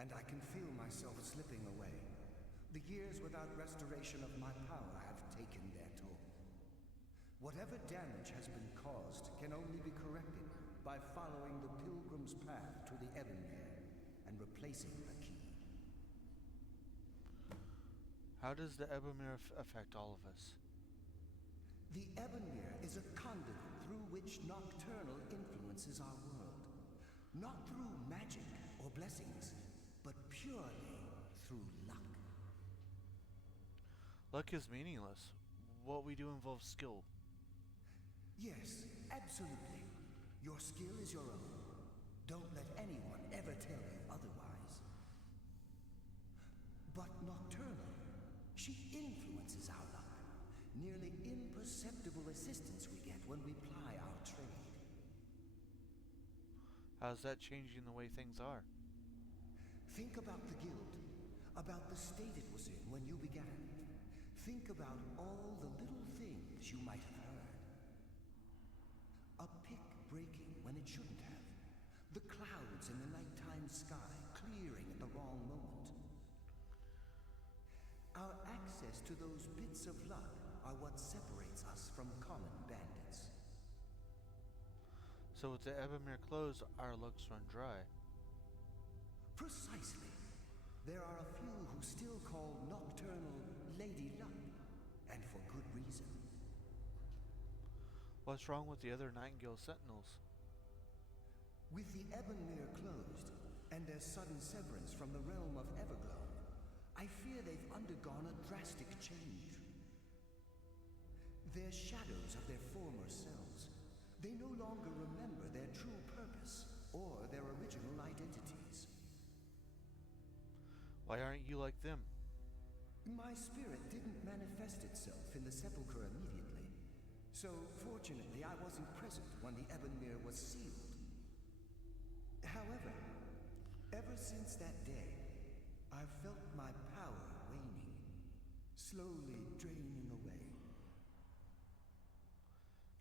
and I can feel myself slipping away. The years without restoration of my power have taken their toll. Whatever damage has been caused can only be corrected by following the pilgrim's path to the Ebonmere and replacing the key. How does the Ebomir affect all of us? The Ebonmere is a conduit through which Nocturnal influences our world. Not through magic or blessings, but purely through luck. Luck is meaningless. What we do involves skill. Yes, absolutely. Your skill is your own. Don't let anyone ever tell you otherwise. But Nocturnal, she influences our luck. Nearly imperceptible assistance we get when we ply our trade. How's that changing the way things are? Think about the guild, about the state it was in when you began. Think about all the little things you might have heard. A pick breaking when it shouldn't have. The clouds in the nighttime sky clearing at the wrong moment. Our access to those bits of luck are what separates us from common bandits. So with the Ebomir closed, our lucks run dry. Precisely. There are a few who still call Nocturnal Lady Luck, and for good reason. What's wrong with the other Nightingale Sentinels? With the Ebonmere closed, and their sudden severance from the realm of Everglow, I fear they've undergone a drastic change. They're shadows of their former selves. They no longer remember their true purpose or their original identities. Why aren't you like them? My spirit didn't manifest itself in the sepulchre immediately, so fortunately I wasn't present when the Ebonmere was sealed. However, ever since that day, I've felt my power waning, slowly draining away.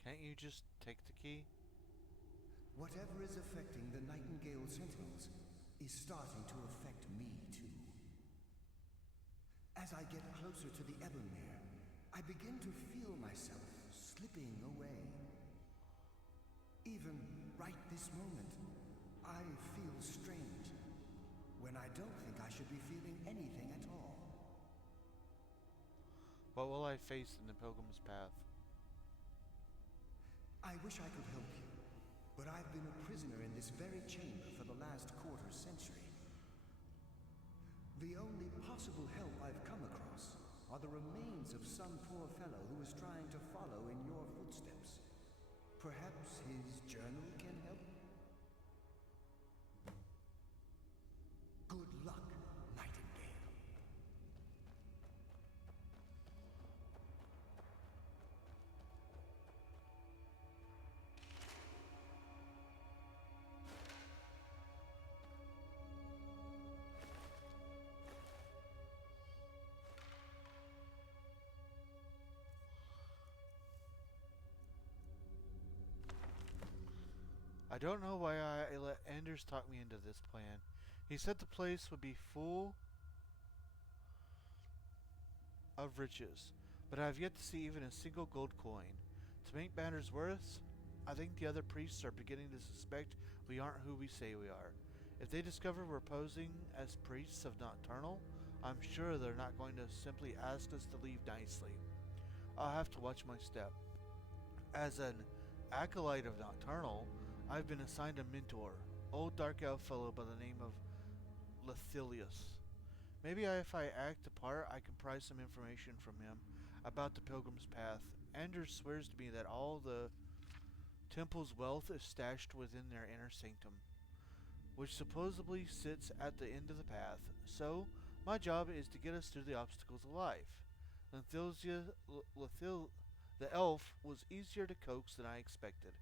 Can't you just take the key? Whatever is affecting the Nightingale Sentinels is starting to affect me too. As I get closer to the Ebonmere, I begin to feel myself slipping away. Even right this moment, I feel strange, when I don't think I should be feeling anything at all. What will I face in the Pilgrim's Path? I wish I could help you, but I've been a prisoner in this very chamber for the last quarter century. The only possible help I've come across are the remains of some poor fellow who is trying to follow in your footsteps. Perhaps his journal can help? Good luck, Nightingale. I don't know why I let Anders talk me into this plan. He said the place would be full of riches, but I have yet to see even a single gold coin. To make matters worse, I think the other priests are beginning to suspect we aren't who we say we are. If they discover we're posing as priests of Nocturnal, I'm sure they're not going to simply ask us to leave nicely. I'll have to watch my step. As an acolyte of Nocturnal, I've been assigned a mentor, old dark elf fellow by the name of Lethilius. Maybe if I act the part, I can pry some information from him about the Pilgrim's Path. Anders swears to me that all the temple's wealth is stashed within their inner sanctum, which supposedly sits at the end of the path. So, my job is to get us through the obstacles of life. The elf was easier to coax than I expected.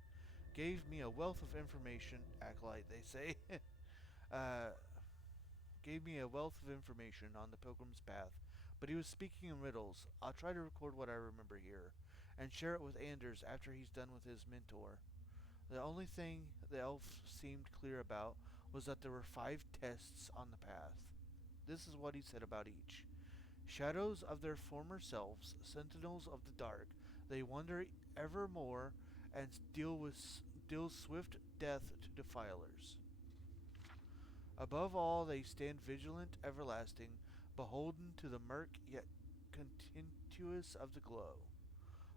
Gave me a wealth of information, acolyte they say, uh, gave me a wealth of information on the Pilgrim's Path, but he was speaking in riddles. I'll try to record what I remember here, and share it with Anders after he's done with his mentor. The only thing the elf seemed clear about was that there were 5 tests on the path. This is what he said about each. Shadows of their former selves, sentinels of the dark, they wander evermore and deal swift death to defilers. Above all, they stand vigilant, everlasting, beholden to the murk yet continuous of the glow.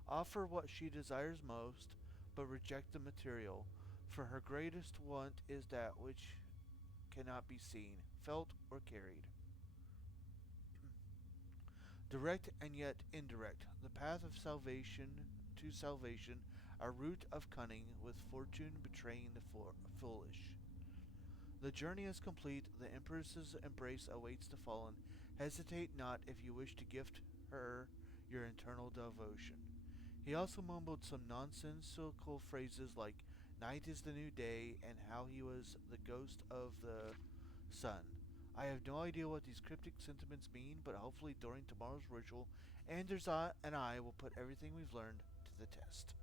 Offer what she desires most, but reject the material, for her greatest want is that which cannot be seen, felt, or carried. Direct and yet indirect, the path of salvation to salvation, a route of cunning, with fortune betraying the foolish. The journey is complete, the Empress's embrace awaits the fallen. Hesitate not if you wish to gift her your eternal devotion. He also mumbled some nonsensical phrases like night is the new day and how he was the ghost of the sun. I have no idea what these cryptic sentiments mean, but hopefully during tomorrow's ritual, Anders and I will put everything we've learned to the test.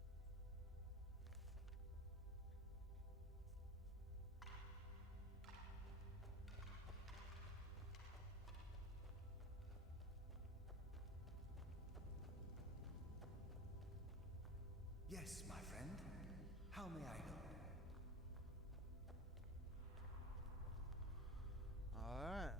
Yes, my friend. How may I help? Alright.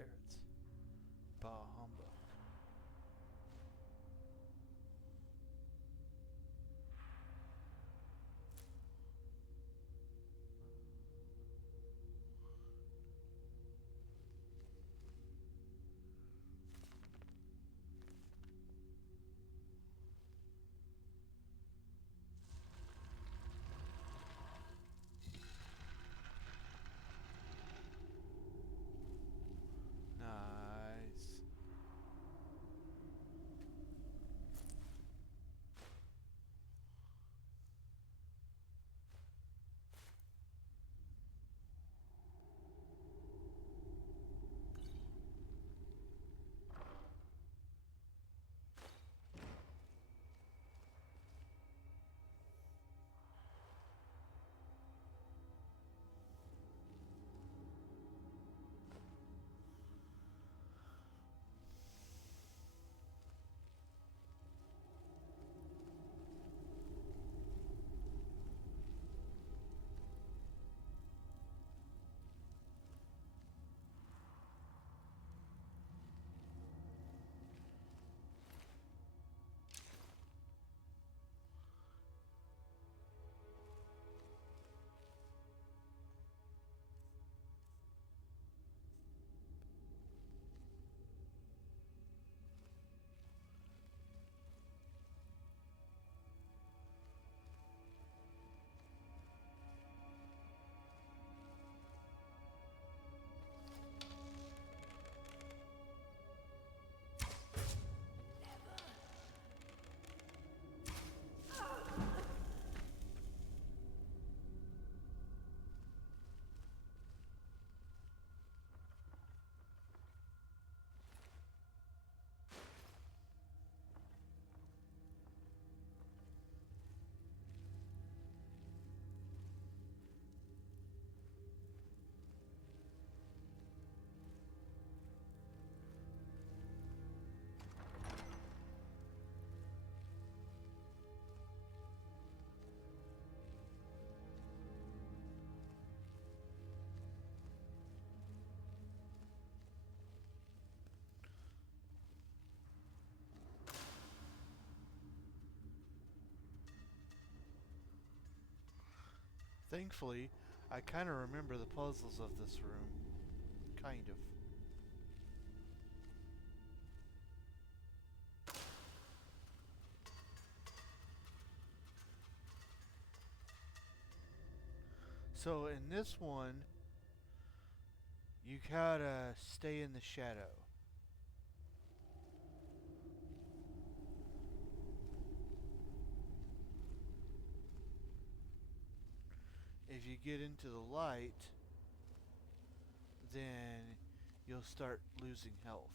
carrots. Bah humbug. Nice. Thankfully, I kind of remember the puzzles of this room. Kind of. So in this one, you gotta stay in the shadow. If you get into the light, then you'll start losing health.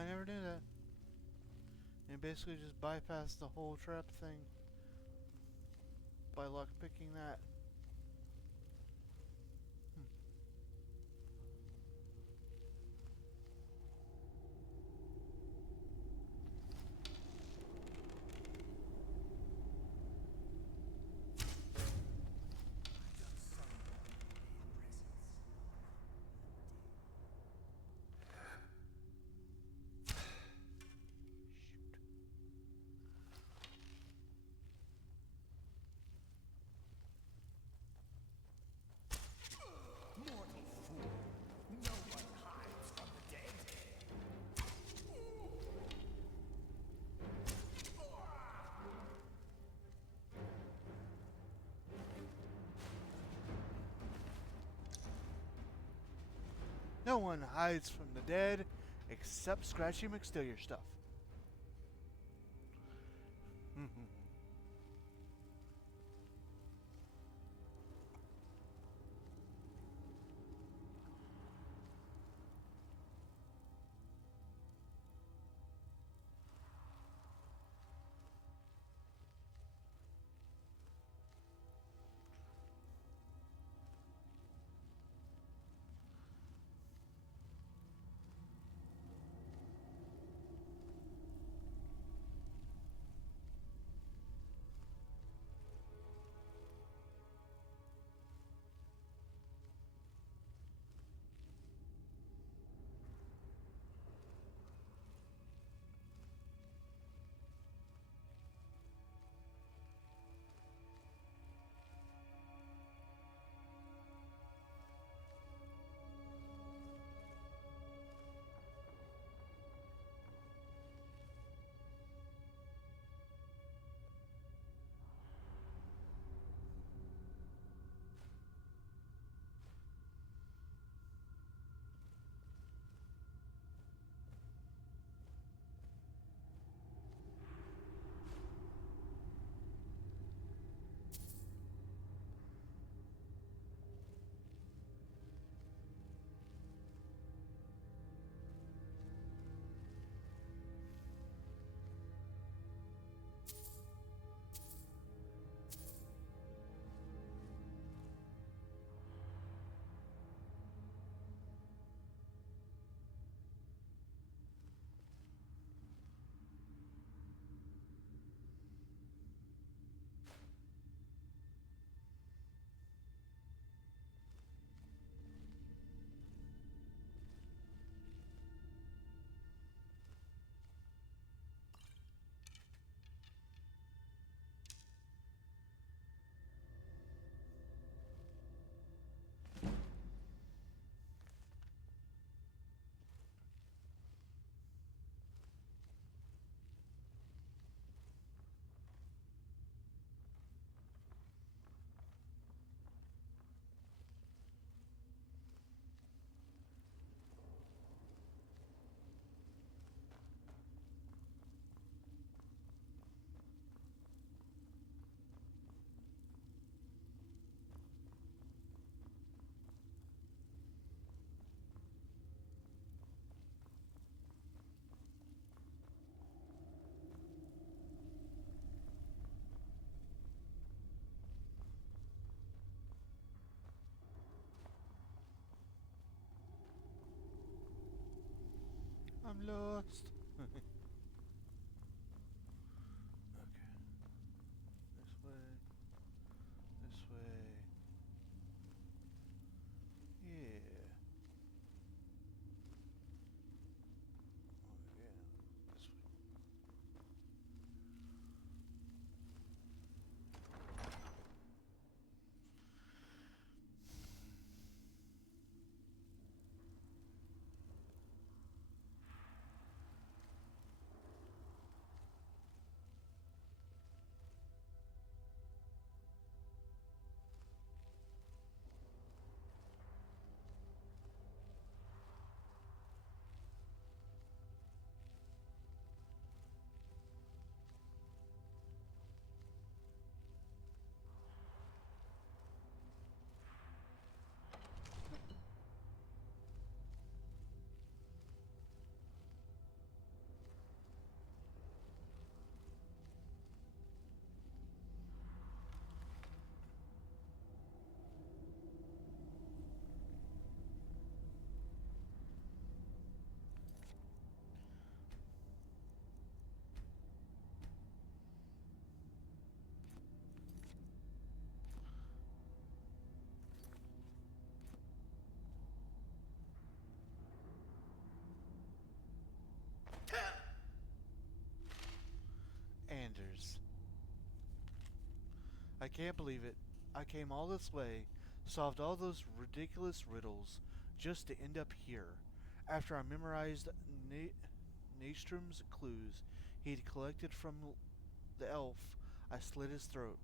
I never knew that. You basically just bypass the whole trap thing by lockpicking that. Mortal fool! No one hides from the dead! No one hides from the dead except Scratchy McSteal stuff. I'm lost. Okay. This way. This way. Yeah. Oh, yeah. This way. I can't believe it. I came all this way, solved all those ridiculous riddles, just to end up here. After I memorized Nastrom's clues he'd collected from the elf, I slit his throat.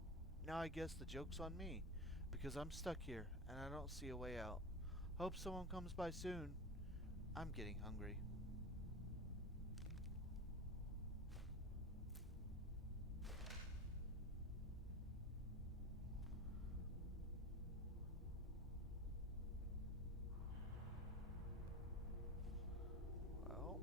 Now I guess the joke's on me, because I'm stuck here and I don't see a way out. Hope someone comes by soon. I'm getting hungry. Well,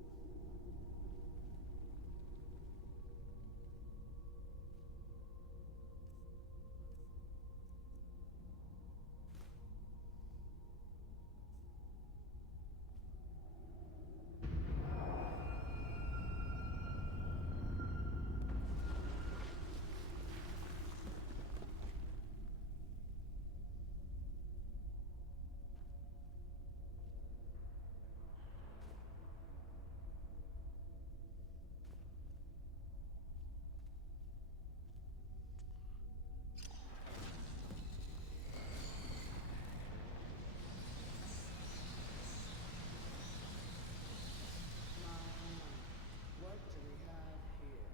What do we have here?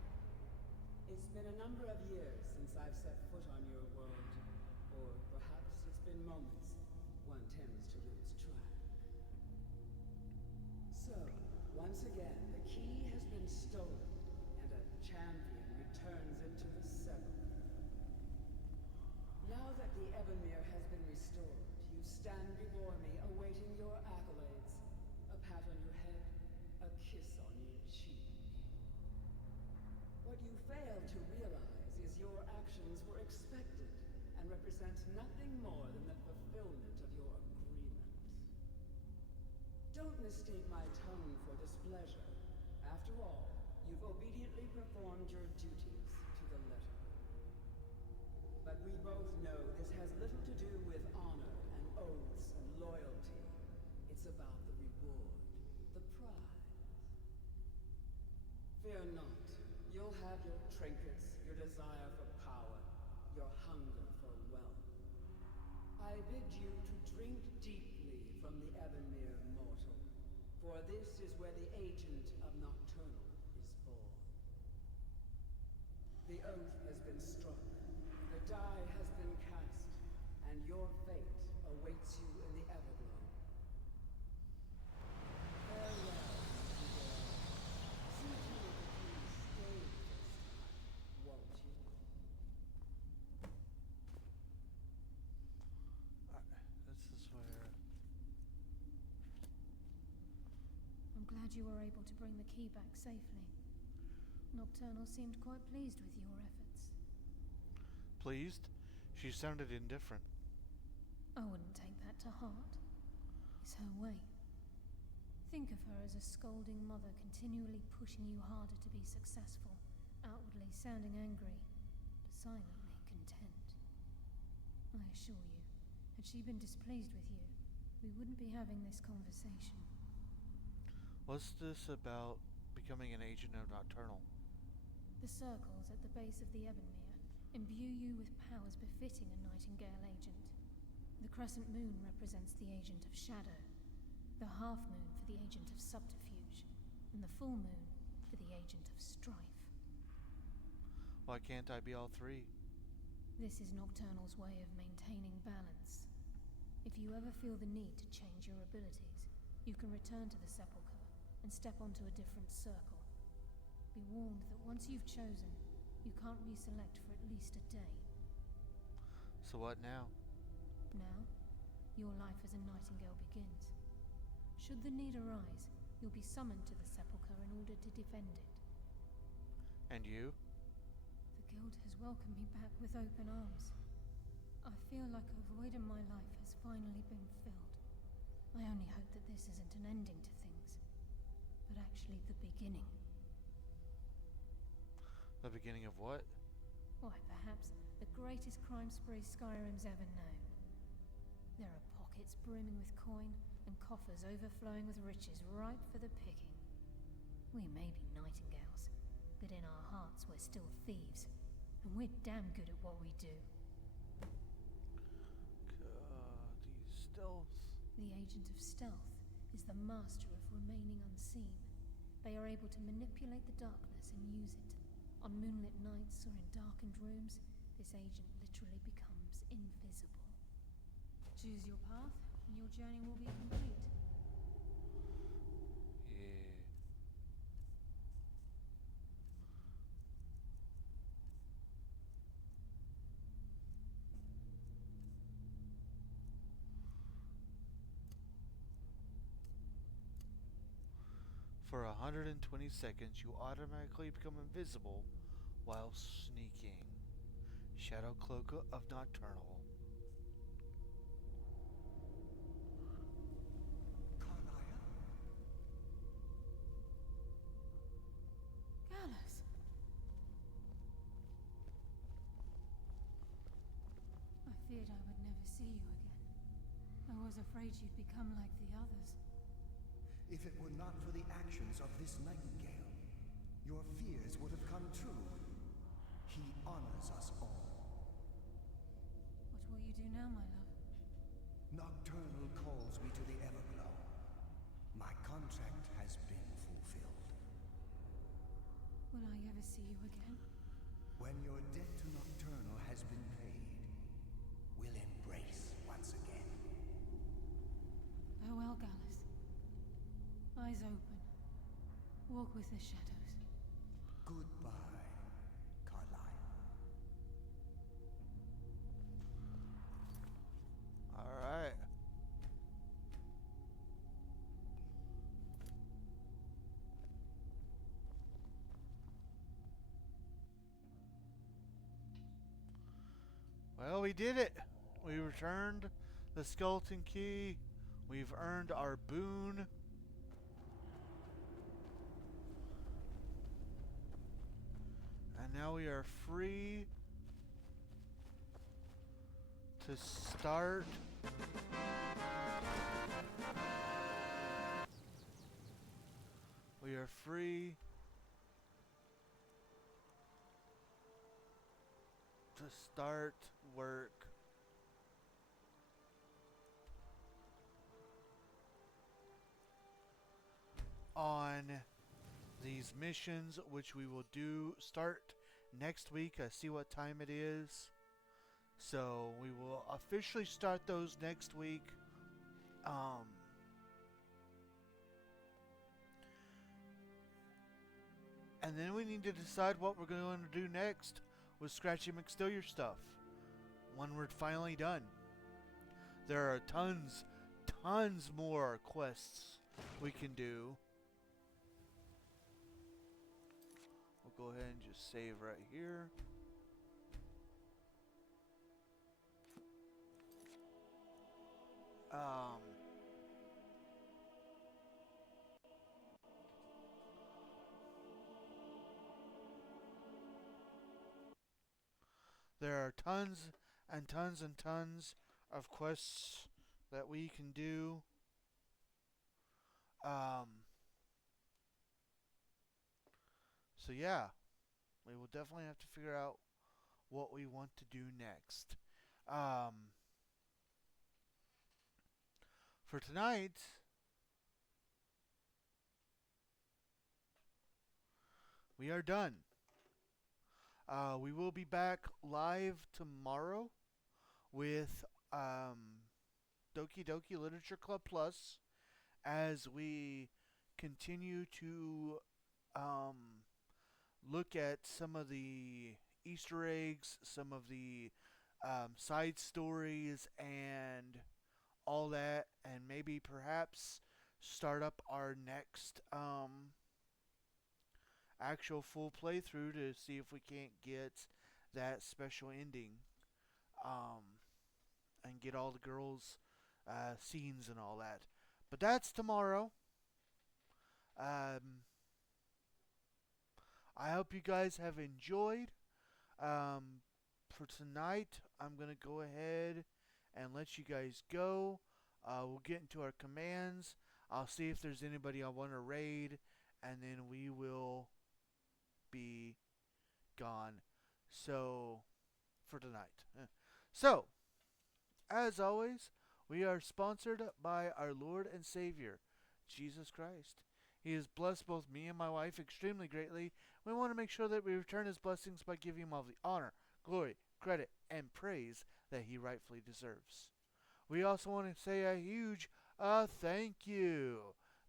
It's been a number of years since I've set foot on your world. Or perhaps it's been moments. One tends to lose track. So, once again, the key has been stolen, and a champion returns it to the sepulchre. Now that the Ebonmere has been restored, you stand before me awaiting your accolades. A pat on your head, a kiss on your cheek. What you fail to realize is your actions were expected and represent nothing more than the fulfillment of your agreement. Don't mistake my tone for displeasure. After all, you've obediently performed your duties to the letter. But we both know this has little to do with honor and oaths and loyalty. It's about the reward, the prize. Fear not. You'll have your trinkets, your desire for power, your hunger for wealth. I bid you to drink deeply from the Ebonmere mortal, for this is where the agent of Nocturnal is born. The oath has been struck, the die has been cast, and your fate awaits you in the Everglow. Farewell, Mr. See to it that you stay this time, won't you? this is where. I'm glad you were able to bring the key back safely. Nocturnal seemed quite pleased with your efforts. Pleased? She sounded indifferent. I wouldn't take that to heart. It's her way. Think of her as a scolding mother continually pushing you harder to be successful, outwardly sounding angry, but silently content. I assure you, had she been displeased with you, we wouldn't be having this conversation. What's this about becoming an agent of Nocturnal? The circles at the base of the Ebonmere imbue you with powers befitting a Nightingale agent. The crescent moon represents the agent of shadow, the half moon for the agent of subterfuge, and the full moon for the agent of strife. Why can't I be all three? This is Nocturnal's way of maintaining balance. If you ever feel the need to change your abilities, you can return to the sepulchre and step onto a different circle. Be warned that once you've chosen, you can't reselect for at least a day. So what now? Now, your life as a Nightingale begins. Should the need arise, you'll be summoned to the sepulchre in order to defend it. And you? The Guild has welcomed me back with open arms. I feel like a void in my life has finally been filled. I only hope that this isn't an ending to things, but actually the beginning. The beginning of what? Why, perhaps the greatest crime spree Skyrim's ever known. There are pockets brimming with coin and coffers overflowing with riches ripe for the picking. We may be Nightingales, but in our hearts we're still thieves, and we're damn good at what we do. Stealth. The agent of stealth is the master of remaining unseen. They are able to manipulate the darkness and use it. On moonlit nights or in darkened rooms, this agent literally becomes invisible. Choose your path, and your journey will be complete. Yeah. For 120 seconds, you automatically become invisible while sneaking. Shadow Cloak of Nocturnal. Carlia? Gallus! I feared I would never see you again. I was afraid you'd become like the others. If it were not for the actions of this nightingale, your fears would have come true. He honors us all. What will you do now, my love? Nocturnal calls me to the Everglow. My contract has been fulfilled. Will I ever see you again? When your debt to Nocturnal has been paid, we'll embrace once again. Farewell, Gallus. Eyes open. Walk with the shadows. Goodbye, Carlisle. Alright. Well, we did it. We returned the skeleton key. We've earned our boon. And now we are free to start we are free to start work on these missions, which we will do start next week. I see what time it is. So we will officially start those next week. And then we need to decide what we're going to do next with Scratchy McStillier stuff when we're finally done. There are tons more quests we can do. We'll go ahead and just save right here. There are tons and tons and tons of quests that we can do. So yeah, we will definitely have to figure out what we want to do next. For tonight, we are done. We will be back live tomorrow with Doki Doki Literature Club Plus as we continue to look at some of the Easter eggs, some of the side stories, and all that, and maybe perhaps start up our next actual full playthrough to see if we can't get that special ending and get all the girls' scenes and all that. But that's tomorrow. I hope you guys have enjoyed. For tonight, I'm going to go ahead and let you guys go. We'll get into our commands. I'll see if there's anybody I want to raid, and then we will be gone. So, for tonight. So, as always, We are sponsored by our Lord and Savior, Jesus Christ. He has blessed both me and my wife extremely greatly. We want to make sure that we return his blessings by giving him all the honor, glory, credit, and praise that he rightfully deserves. We also want to say a huge thank you.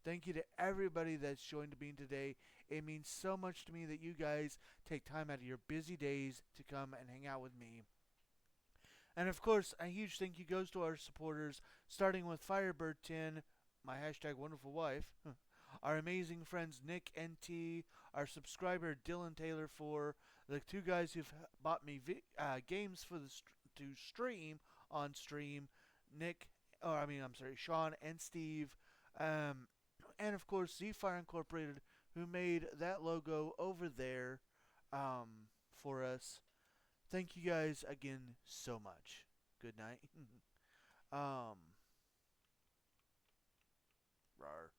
Thank you to everybody that's joined me today. It means so much to me that you guys take time out of your busy days to come and hang out with me. And of course, a huge thank you goes to our supporters, starting with Firebird10, my hashtag wonderful wife, our amazing friends Nick NT, our subscriber Dylan Taylor 4, the two guys who've bought me games for to stream on stream, Sean and Steve, and of course Zfire Incorporated, who made that logo over there for us. Thank you guys again so much. Good night. um, rar.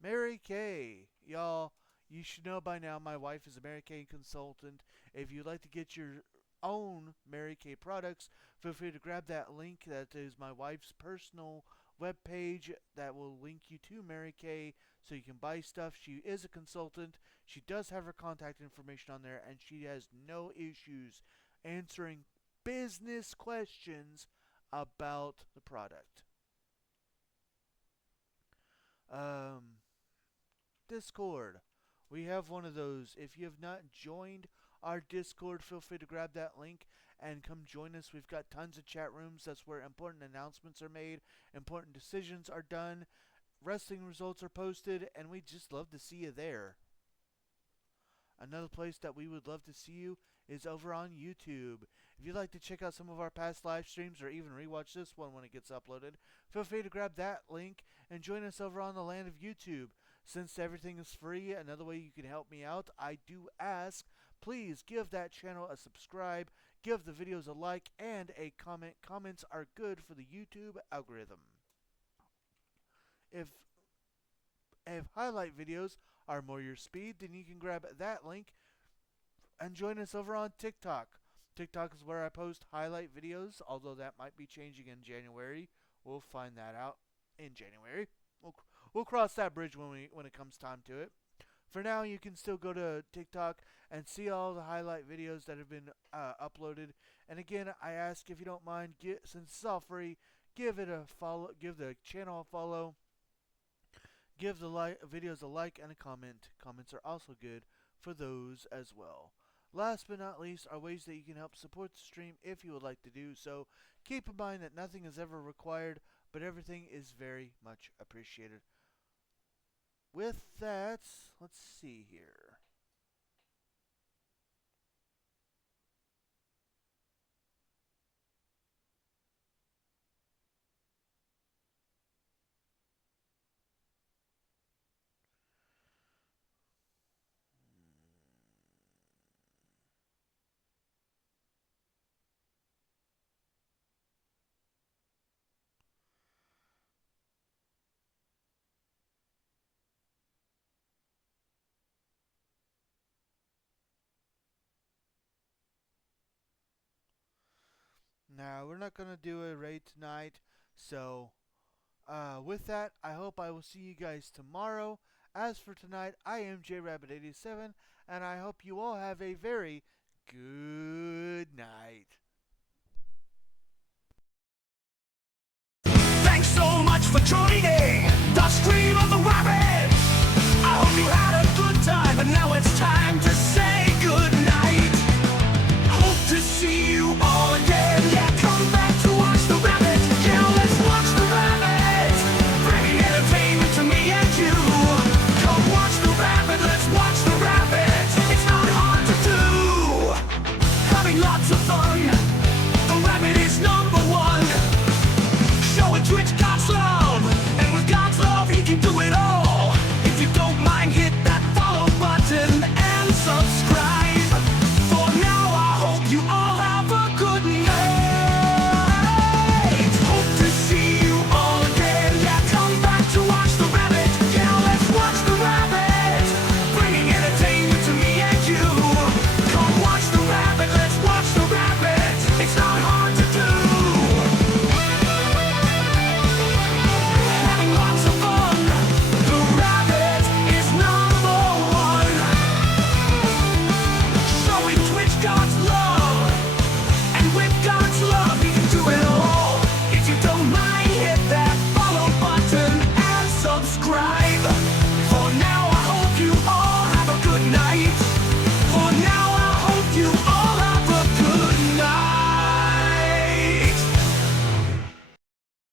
Mary Kay. Y'all, you should know by now my wife is a Mary Kay consultant. If you'd like to get your own Mary Kay products, feel free to grab that link. That is my wife's personal webpage that will link you to Mary Kay so you can buy stuff. She is a consultant. She does have her contact information on there, and she has no issues answering business questions about the product. Discord. We have one of those. If you have not joined our Discord, feel free to grab that link and come join us. We've got tons of chat rooms. That's where important announcements are made, important decisions are done, wrestling results are posted, and we just love to see you there. Another place that we would love to see you is over on YouTube. If you'd like to check out some of our past live streams or even rewatch this one when it gets uploaded, feel free to grab that link and join us over on the land of YouTube. Since everything is free, another way you can help me out, I do ask, please give that channel a subscribe, give the videos a like, and a comment. Comments are good for the YouTube algorithm. If highlight videos are more your speed, then you can grab that link and join us over on TikTok. TikTok is where I post highlight videos, although that might be changing in January. We'll find that out in January. We'll cross that bridge when it comes time to it. For now, you can still go to TikTok and see all the highlight videos that have been uploaded. And again, I ask if you don't mind, since it's all free, give it a follow, give the channel a follow, give the videos a like and a comment. Comments are also good for those as well. Last but not least are ways that you can help support the stream if you would like to do so. Keep in mind that nothing is ever required, but everything is very much appreciated. With that, let's see here. Now, we're not going to do a raid tonight, so with that, I hope I will see you guys tomorrow. As for tonight, I am JRabbit87, and I hope you all have a very good